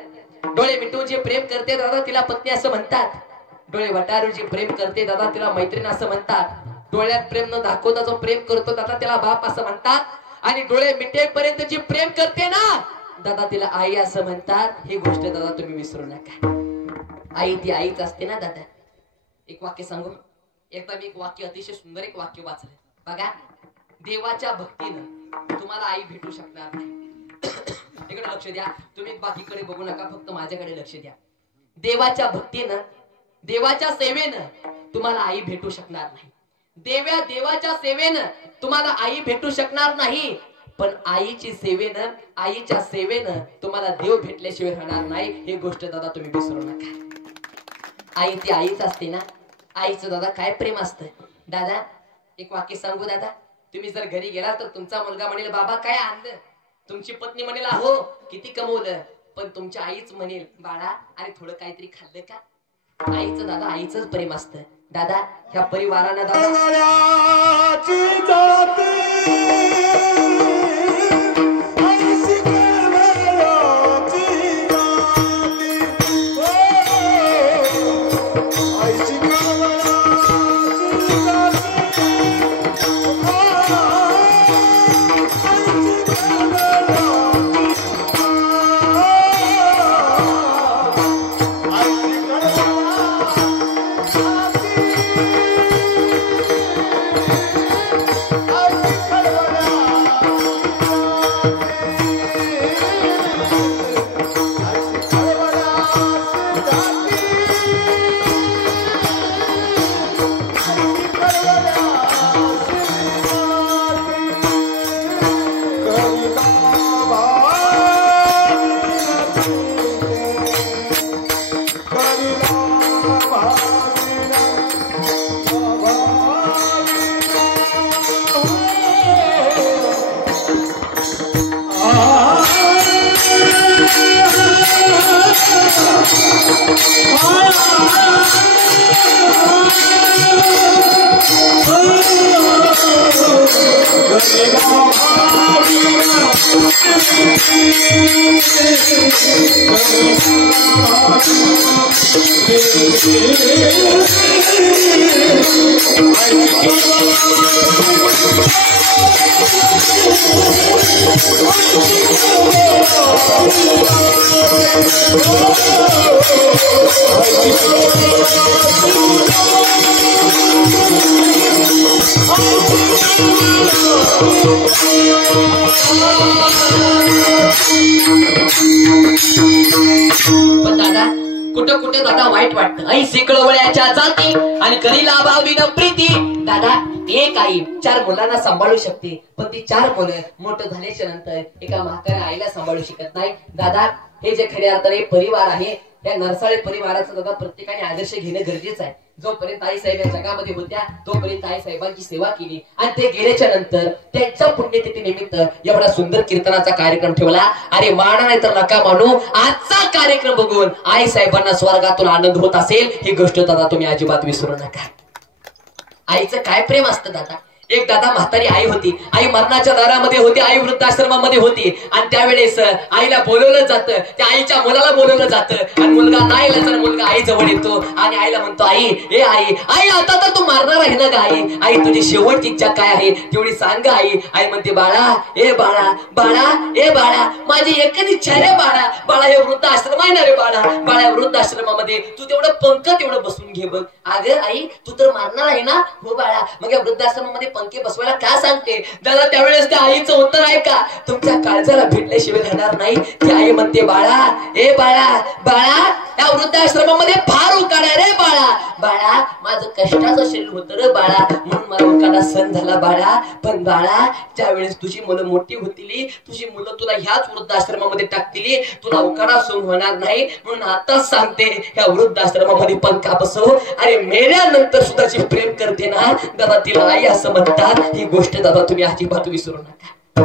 डोळे मिटून जे प्रेम करते दादा तिला पत्नी असं म्हणतात. डोळे वटारून जी प्रेम करते दादा तिला मैत्रीण असं म्हणतात. डोळ्यात प्रेम न दाखवता जो प्रेम करतो दादा त्याला बाप असं म्हणतात. आणि डोळे मिटेपर्यंत जी प्रेम करते ना दादा तिला आई असं म्हणतात. ही गोष्ट दादा तुम्ही विसरू नका. आई ती आईच असते ना दादा. एक वाक्य सांगू, एकदा मी एक वाक्य अतिशय सुंदर एक वाक्य वाचलं बघा. देवाच्या भक्तीनं तुम्हाला आई भेटू शकणार नाही. इकडे लक्ष द्या, तुम्ही बाकीकडे बघू नका, फक्त माझ्याकडे लक्ष द्या. देवाच्या भक्तीनं देवाच्या सेवेनं तुम्हाला आई भेटू शकणार नाही. देवाच्या सेवेनं तुम्हाला आई भेटू शकणार नाही. पण आईच्या सेवेनं तुम्हाला देव भेटल्याशिवाय राहणार नाही. ही गोष्ट दादा तुम्ही विसरू नका. आई ती आईच असते ना. आईचं दादा काय प्रेम असतं. दादा एक वाक्य सांगू दादा, तुम्ही जर घरी गेला तर तुमचा मुलगा म्हणेल बाबा काय आणलं, तुमची पत्नी म्हणेल हो किती कमवलं, पण तुमच्या आईच म्हणेल बाळा अरे थोडं काहीतरी खाल्लं का. आईचं दादा आईचंच प्रेम असतं दादा. ह्या परिवारानं दादा पण दादा कुठं कुठे दादा वाईट वाटतं. आई सिकळवळ्याच्या जाती आणि करीला भावीन प्रीती. दादा एक आई 4 मुलांना सांभाळू शकते पण ती 4 मुलं मोठं झाल्याच्या नंतर एका म्हाताऱ्या आईला सांभाळू शकत नाही. दादा हे जे खऱ्या अर्थाने परिवार आहे या नरसाळे परिवाराचा दादा प्रत्येकाने आदर्श घेणं गरजेचं आहे. जोपर्यंत आई साहेब या जगामध्ये होत्या तोपर्यंत आई साहेबांची सेवा केली आणि ते गेल्याच्या नंतर त्यांच्या पुण्यतिथी निमित्त एवढा सुंदर कीर्तनाचा कार्यक्रम ठेवला. अरे माना नाही तर नका मानू, आजचा कार्यक्रम बघून आई साहेबांना स्वर्गातून आनंद होत असेल ही गोष्ट दादा तुम्ही अजिबात विसरू नका. आईचं काय प्रेम असतं दादा. एक दादा म्हातारी आई होती. आई मरणाच्या दारामध्ये होती. आई वृद्धाश्रमामध्ये होती आणि त्यावेळेस आईला बोलवलं जातं. त्या आईच्या मुलाला बोलवलं जातं आणि मुलगा नाही आला तर मुलगा आई जवळ येतो आणि आईला म्हणतो आई ए आई आई आता तर तू मारणार आहे ना ग आई. आई तुझी शेवटची इच्छा काय आहे तेवढी सांग आई. आई म्हणते बाळा ए बाळा बाळा ए बाळा माझी एकच इच्छा रे बाळा. बाळा हे वृद्धाश्रम आहे ना रे बाळा. बाळा वृद्धाश्रमामध्ये तू तेवढं पंख तेवढं बसून घे बघ. अगं आई तू तर मारणार आहे ना. हो बाळा मग या वृद्धाश्रमामध्ये पंखे बसवायला का सांगते दादा. त्यावेळेस त्या आईचं उत्तर आहे का तुमच्या काळजाला भेटल्याशिवाय राहणार नाही. ती आई म्हणते बाळा ए बाळा बाळा या वृद्धाश्रमामध्ये फार उकाडा रे बाळा. बाळा माझं कष्टाचं शरीर होतं रे बाळा म्हणून मला उकाडा सहन झाला बाळा. पण बाळा त्यावेळेस तुझी मुलं मोठी होतील तुझी मुलं तुला ह्याच वृद्धाश्रमामध्ये टाकतील तुला उकाडा सहन होणार नाही म्हणून आताच सांगते या वृद्धाश्रमामध्ये पंखा बसव. अरे मेल्यानंतर सुद्धा जी प्रेम करते ना दादा तिला आई असं म्हणतात. ही गोष्ट दादा तुम्ही अजिबात विसरू नका.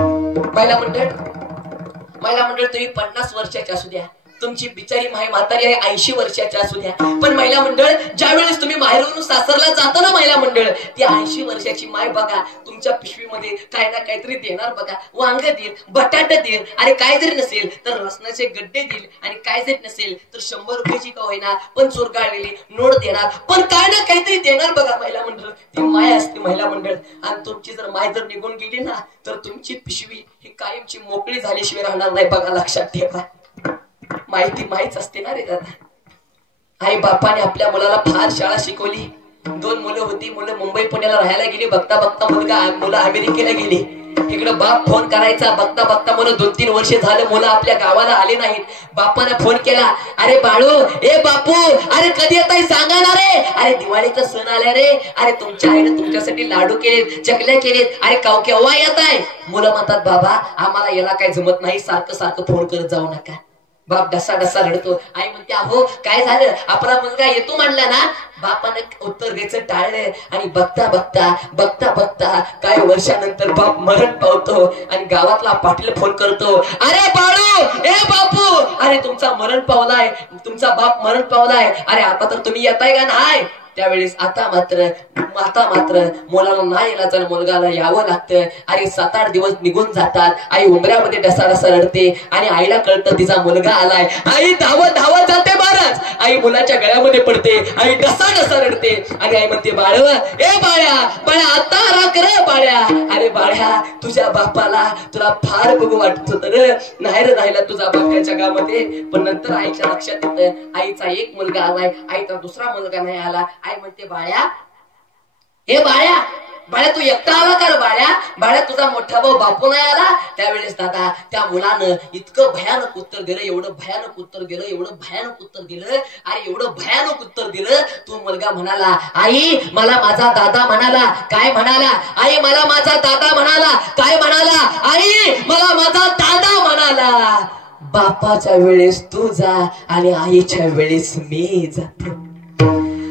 महिला मंडळ तुम्ही 50 वर्षाच्या असू द्या तुमची बिचारी म्हातारी आहे 80 वर्षाच्या असू द्या पण महिला मंडळ ज्यावेळेस तुम्ही माहेरवरून सासरला जाता ना महिला मंडळ ती 80 वर्षाची माय बघा तुमच्या पिशवीमध्ये काय ना काहीतरी देणार बघा. वांग देईल बटाटा देईल आणि काय जरी नसेल तर लसणाचे गड्डे देईल आणि काय जरी नसेल तर 100 रुपयाची का होईना पण चुरगाळलेली नोट देणार पण काय ना काहीतरी देणार बघा. महिला मंडळ ती माय असते महिला मंडळ आणि तुमची जर माय जर निघून गेली ना तर तुमची पिशवी ही कायमची मोकळी झाल्याशिवाय राहणार नाही बघा. लक्षात ठेवा माहिती माहीच असते ना रे दादा. आई बापाने आपल्या मुलाला फार शाळा शिकवली. 2 मुलं होती. मुलं मुंबई पुण्याला राहायला गेली. बघता बघता मुलं अमेरिकेला गेली. इकडे बाप फोन करायचा बघता बघता मुलं 2-3 वर्षे झालं मुलं आपल्या गावाला आले नाहीत. बापाने फोन केला अरे बाळू ए बापू अरे कधी येत आहे सांगा ना रे. अरे दिवाळीचा सण आला रे. अरे तुमच्या आईने तुमच्यासाठी लाडू केलेत चकल्या केलेत. अरे केव्हा येत आहे. मुलं म्हणतात बाबा आम्हाला याला काय जमत नाही सारखं सारखं फोन करत जाऊ नका. बाप डसा डसा रडतो. आई म्हणते अहो काय झालं, आपला मुलगा येतो म्हणला ना. बापानं उत्तर द्यायचं टाळलंय आणि बघता बघता बघता बघता काही वर्षानंतर बाप मरण पावतो आणि गावातला पाटील फोन करतो. अरे बाळू, ए बापू, अरे तुमचा मरण पावलाय, तुमचा बाप मरण पावलाय. अरे आता तर तुम्ही येताय का नाही. त्यावेळेस आता मात्र मुलाला नाही इलाजानं मुलगाला यावं लागतं. अरे 7-8 दिवस निघून जातात. आई उंबऱ्यामध्ये डसा डसा रडते आणि आईला कळतं तिचा मुलगा आलाय. आई धावत धावत जाते महाराज. आई मुलाच्या गळ्यामध्ये पडते. आई डसा डसा रडते आणि आई म्हणते बाळ, ए बाळ्या बाळ्या आता राख रे बाळ्या. अरे बाळ्या, तुझ्या बापाला तुला फार बघू वाटत होत रे. नाही रे राहिला तुझा बाप या जगामध्ये. पण नंतर आईच्या लक्षात येतं आईचा एक मुलगा आलाय, आईचा दुसरा मुलगा नाही आला. आई म्हणते बाळ्या, हे बाळ्या बाळ्या तू एकटा आला का बाळ्या. बाळ्या तुझा मोठा भाऊ बापू नाही आला. त्यावेळेस दादा त्या मुलानं इतकं भयानक उत्तर दिलं, एवढं भयानक उत्तर दिलं, एवढं भयानक उत्तर दिलं. अरे एवढं भयानक उत्तर दिलं. तो मुलगा म्हणाला आई मला माझा दादा म्हणाला. काय म्हणाला. आई मला माझा दादा म्हणाला. काय म्हणाला. आई मला माझा दादा म्हणाला. बापाच्या वेळेस तू जा आणि आईच्या वेळेस मी जातो.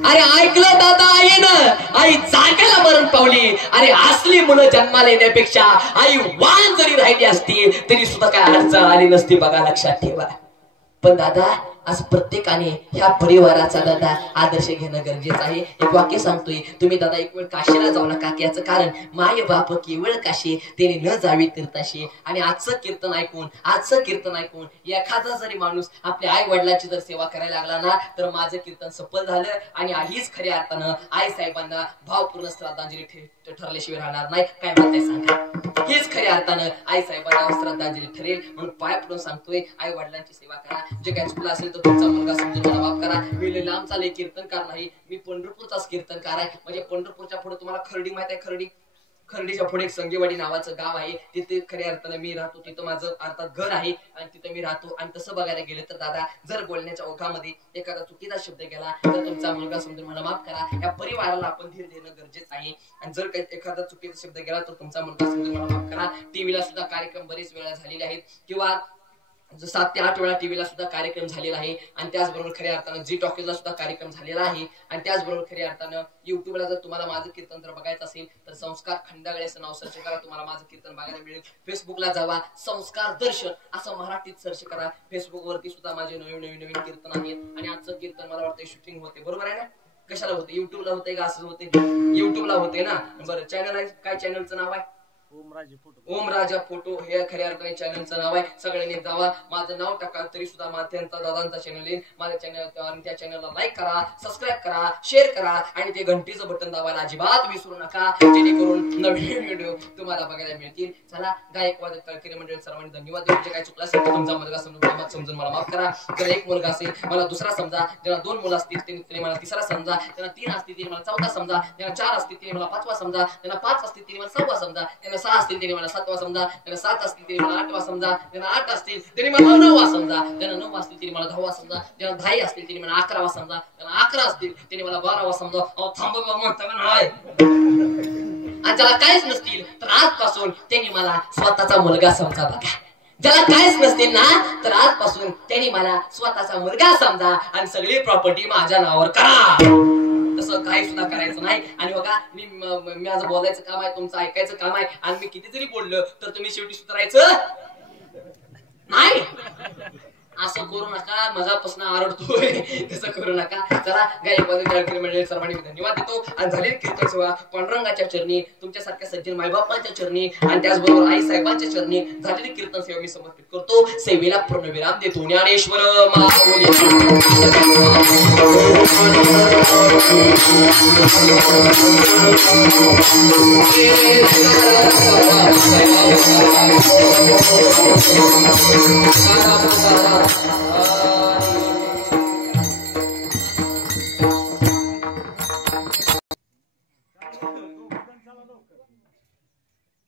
अरे ऐकलं दादा आईनं. आई जागेला मरण पावली. अरे असली मुलं जन्माला येण्यापेक्षा आई वाण जरी राहिली असती तरी सुद्धा काय अडचण आली नसती. बघा लक्षात ठेवा. पण दादा आज प्रत्येकाने ह्या परिवाराचा दादा आदर्श घेणं गरजेचं आहे. एक वाक्य सांगतोय, तुम्ही दादा एक वेळ काशीला जाऊ नका. याचं कारण माय बाप केवळ काशी त्याने न जावी तीर्थाशी. आणि आजचं कीर्तन ऐकून एखादा जरी माणूस आपल्या आई वडिलांची जर सेवा करायला लागला ना तर माझं कीर्तन सफल झालं. आणि हीच खऱ्या अर्थानं आई साहेबांना भावपूर्ण श्रद्धांजली ठरल्याशिवाय राहणार नाही. काय म्हणताय सांगा. हीच खऱ्या अर्थानं आई साहेबांना श्रद्धांजली ठरेल. म्हणून पाय पडून सांगतोय आई वडिलांची सेवा करा. जे काय चुकलं असेल तर तुमचा मुलगा समजून मला माफ करा. मी लांबचा लय कीर्तनकार नाही, मी पंढरपूरचाच कीर्तनकार आहे. म्हणजे पंढरपूरच्या पुढे तुम्हाला खर्डी माहित आहे. खर्डीच्या पुढे एक संगेवाडी नावाचं गाव आहे. तिथे खऱ्या अर्थानं मी राहतो. तिथं माझं अर्थात घर आहे आणि तिथं मी राहतो. आणि तसं बघायला गेलं तर दादा जर बोलण्याच्या ओघामध्ये एखादा चुकीचा शब्द गेला तर तुमचा मुलगा समजून मला माफ करा. या परिवाराला आपण धीर देणं गरजेचं आहे. आणि जर काही एखादा चुकीचा शब्द गेला तर तुमचा मुलगा समजून मला माफ करा. टीव्हीला सुद्धा कार्यक्रम बरेच वेळा झालेले आहेत किंवा 7 ते 8 वेळा टीव्हीला सुद्धा कार्यक्रम झालेला आहे. आणि त्याचबरोबर खऱ्या अर्थानं जी टॉकीजला सुद्धा कार्यक्रम झालेला आहे. आणि त्याचबरोबर खऱ्या अर्थानं युट्यूबला जर तुम्हाला माझं कीर्तन जर बघायचं असेल तर संस्कार खंडागळेचं नाव सर्च करा, तुम्हाला माझं कीर्तन बघायला मिळेल. फेसबुकला जावा, संस्कार दर्शन असं मराठीत सर्च करा. फेसबुक वरती सुद्धा माझे नवीन कीर्तन आहेत. आणि आजचं कीर्तन मला वाटतं शूटिंग होते, बरोबर आहे ना. कशाला होते, युट्यूबला होते का असं होते. युट्यूबला होते ना. बरं चॅनल आहे, काय चॅनलचं नाव आहे. ओम राजा फोटो हे खऱ्या अर्थाने चॅनलचं नाव आहे. सगळ्यांनी जावा, माझं नाव टाका तरी सुद्धा त्यांचा दादांचा चॅनल येईल. माझ्या चॅनल आणि त्या चॅनलला लाईक करा, सबस्क्राईब करा, शेअर करा आणि ते घंटीचं बटन दाबायला अजिबात विसरू नका, जेणेकरून नवीन व्हिडिओ तुम्हाला बघायला मिळतील. चला गायकवाद तळकरी मंडळी सर्वांनी धन्यवाद. जे काय चुकलं असेल तर तुमचा मुलगा समजून मला माफ करा. जर एक मुलगा असेल मला दुसरा समजा, ज्यांना 2 मुलं असतील त्यांनी मला तिसरा समजा, ज्यांना 3 असतील त्यांनी मला 4था समजा, ज्यांना 4 असतील त्यांनी मला 5वा समजा, ज्यांना 5 असतील त्यांनी मला 6वा समजा, ज्यांना 6 असतील त्यांनी मला 7वा समजा, ज्यांना 7 असतील त्यांनी मला 8वा समजा, ज्यांना 8 असतील त्यांनी मला 9वा समजा, ज्यांना 9 असतील त्यांनी मला 10वा समजा, ज्यांना 10 असतील त्यांनी मला 11वा समजा, ज्यांना 11 असतील त्यांनी मला 12वा समजा. थांब बाबा म्हणता का नाही. आणि ज्याला काहीच नसतील तर आजपासून त्यांनी मला स्वतःचा मुलगा समजा. बघा, ज्याला काहीच नसतील ना तर आजपासून त्यांनी मला स्वतःचा मुलगा समजा आणि सगळी प्रॉपर्टी माझ्या नावावर करा. तसं काही सुद्धा करायचं नाही. आणि बघा मी माझं बोलायचं काम आहे, तुमचं ऐकायचं काम आहे. आणि मी किती जरी बोललो तर तुम्ही शेवटी सुधारायचं नाही. असं करू नका, मजापासून आरडतोय तसं करू नका. चला गायकवाद मंडळी सर्वांनी धन्यवाद देतो. आणि झालेली कीर्तन सेवा पांडुरंगाच्या चरणी, तुमच्यासारख्या सज्जन मायबापांच्या चरणी आणि त्याचबरोबर आई साहेबांच्या चरणी झालेली कीर्तन सेवा मी समर्पित करतो. सेवेला पूर्णविराम देतो. ज्ञानेश्वर माऊली.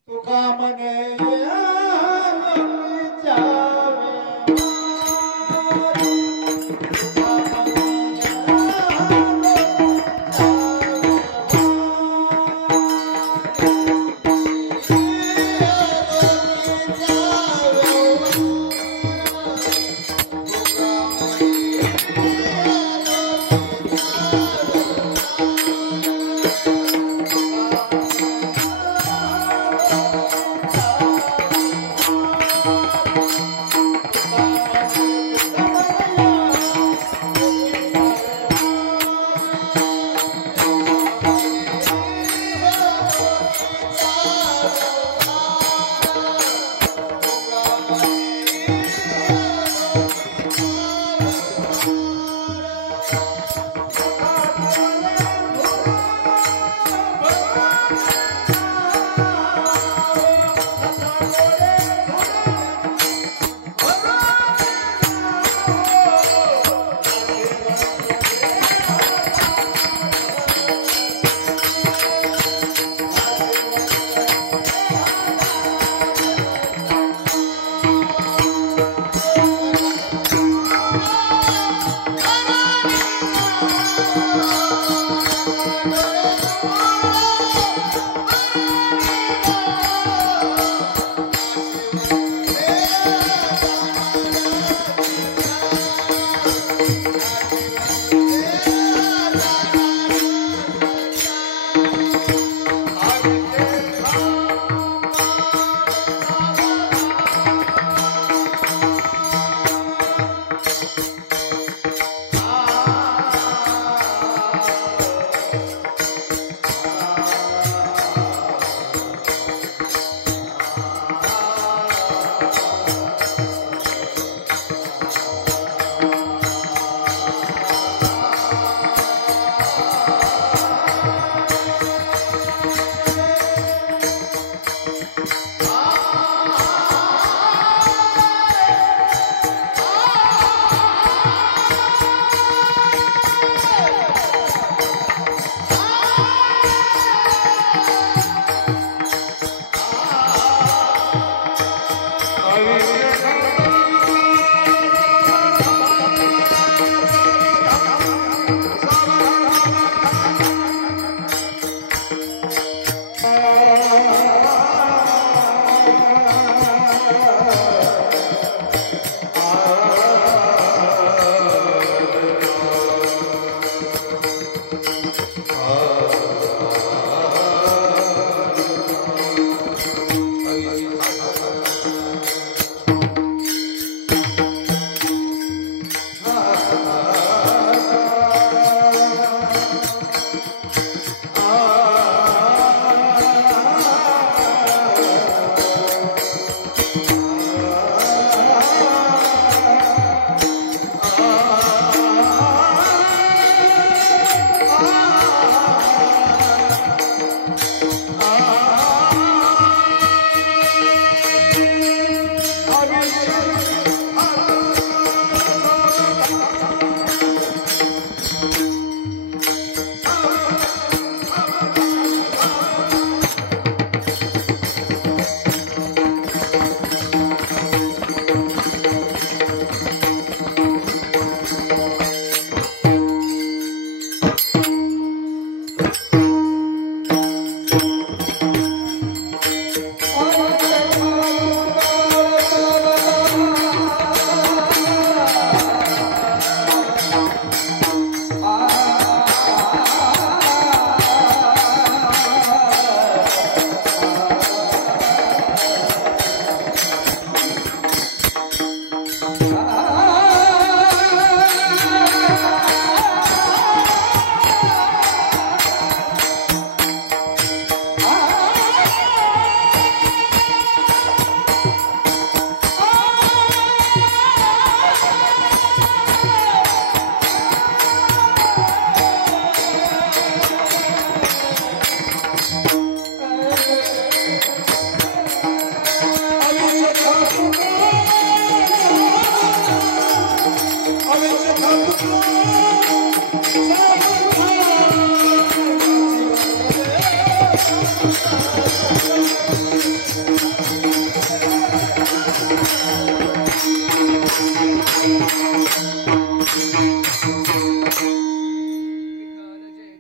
तुका म्हणे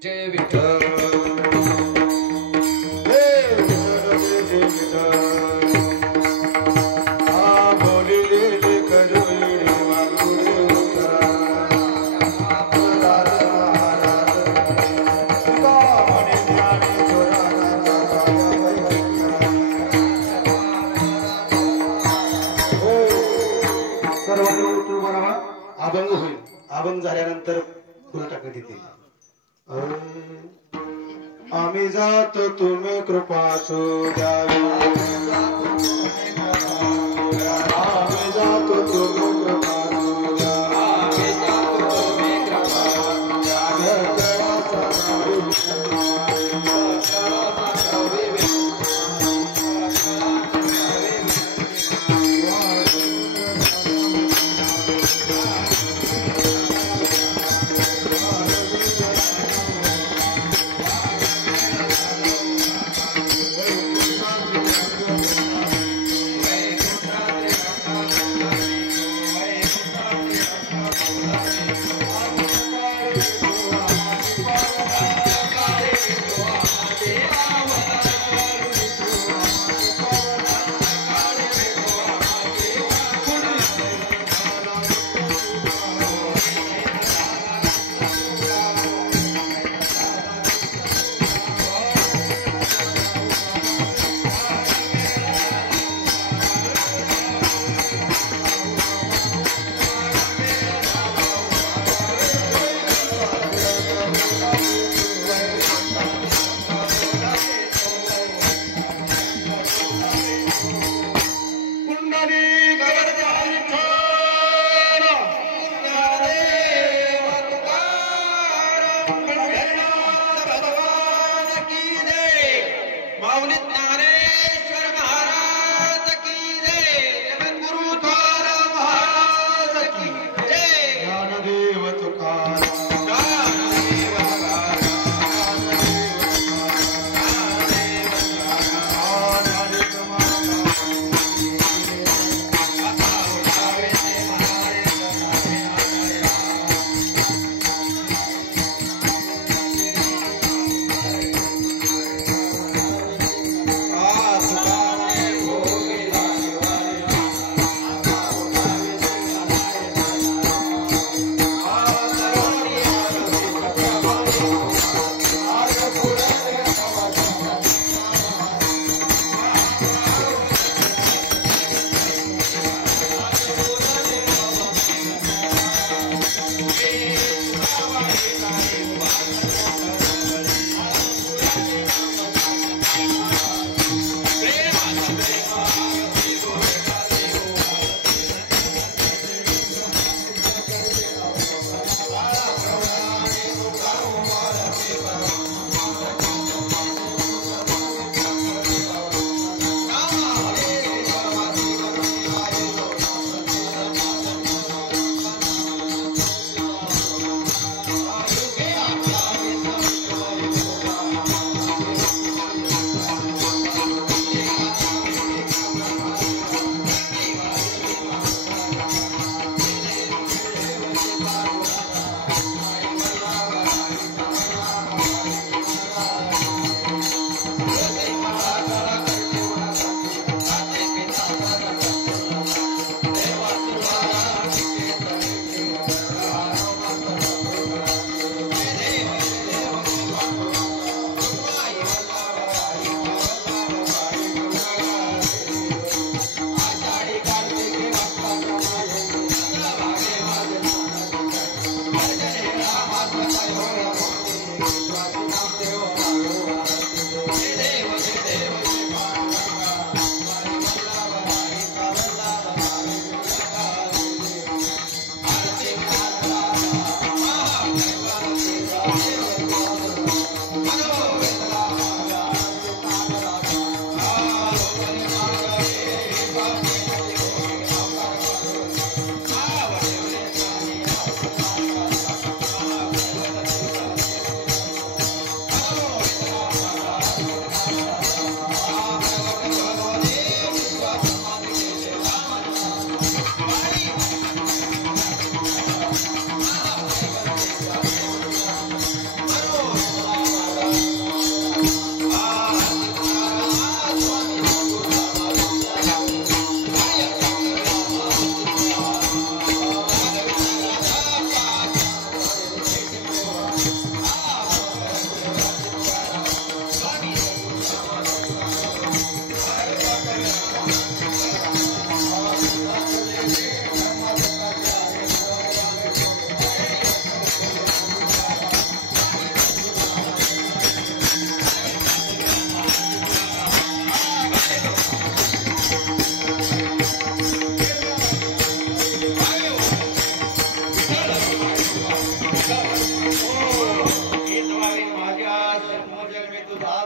जय विठ्ठल अभंग होईल. अभंग झाल्यानंतर फुल टाकण्यात येतील. आम्ही जातो तुम्ही कृपा द्यावी. आम्ही जातो तुम्ही कृपा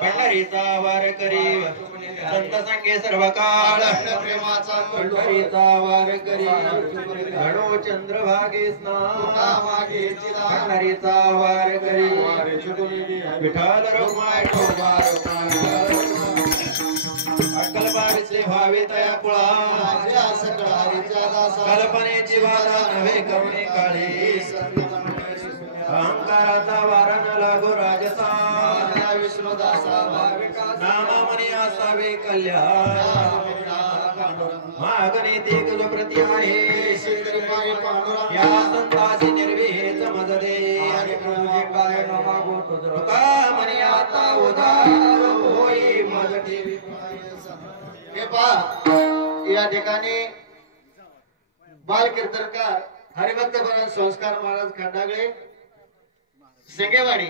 पंढरीचा वार करी संत संगे सर्व काळ प्रेमाचा पंढरीचा वार करी गणो चंद्रभागे स्नान पंढरीचा वार करी विठ्ठल रघुमाय ठोबार अक्कलबावीसले भावे तया कुळा कल्पनेची बाधा नव्हे कवणे काळी अहंकाराचा वारा न लागो राजसा नामामनी असावे कल्याण मागणे ते जो प्रति आहे या संतासी निर्विहेच मज दे तुका मनी आता उदार होई मज ठेवी. हे पहा या ठिकाणी बाल कीर्तनकार हरिभक्त बन संस्कार महाराज खंडागळे संगेवाडी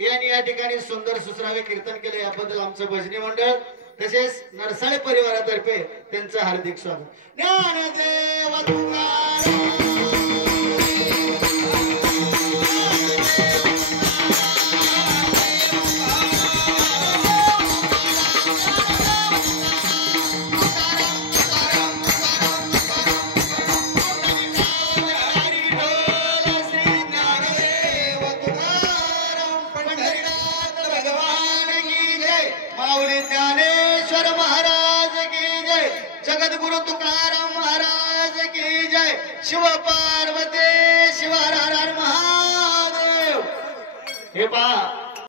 यांनी या ठिकाणी सुंदर सुसरावे कीर्तन केले याबद्दल आमचं भजनी मंडळ तसेच नरसाळे परिवारातर्फे त्यांचं हार्दिक स्वागत. ज्ञानदेव तुकाराम शिव पार्वती शिव हर हर महादेव. हे पहा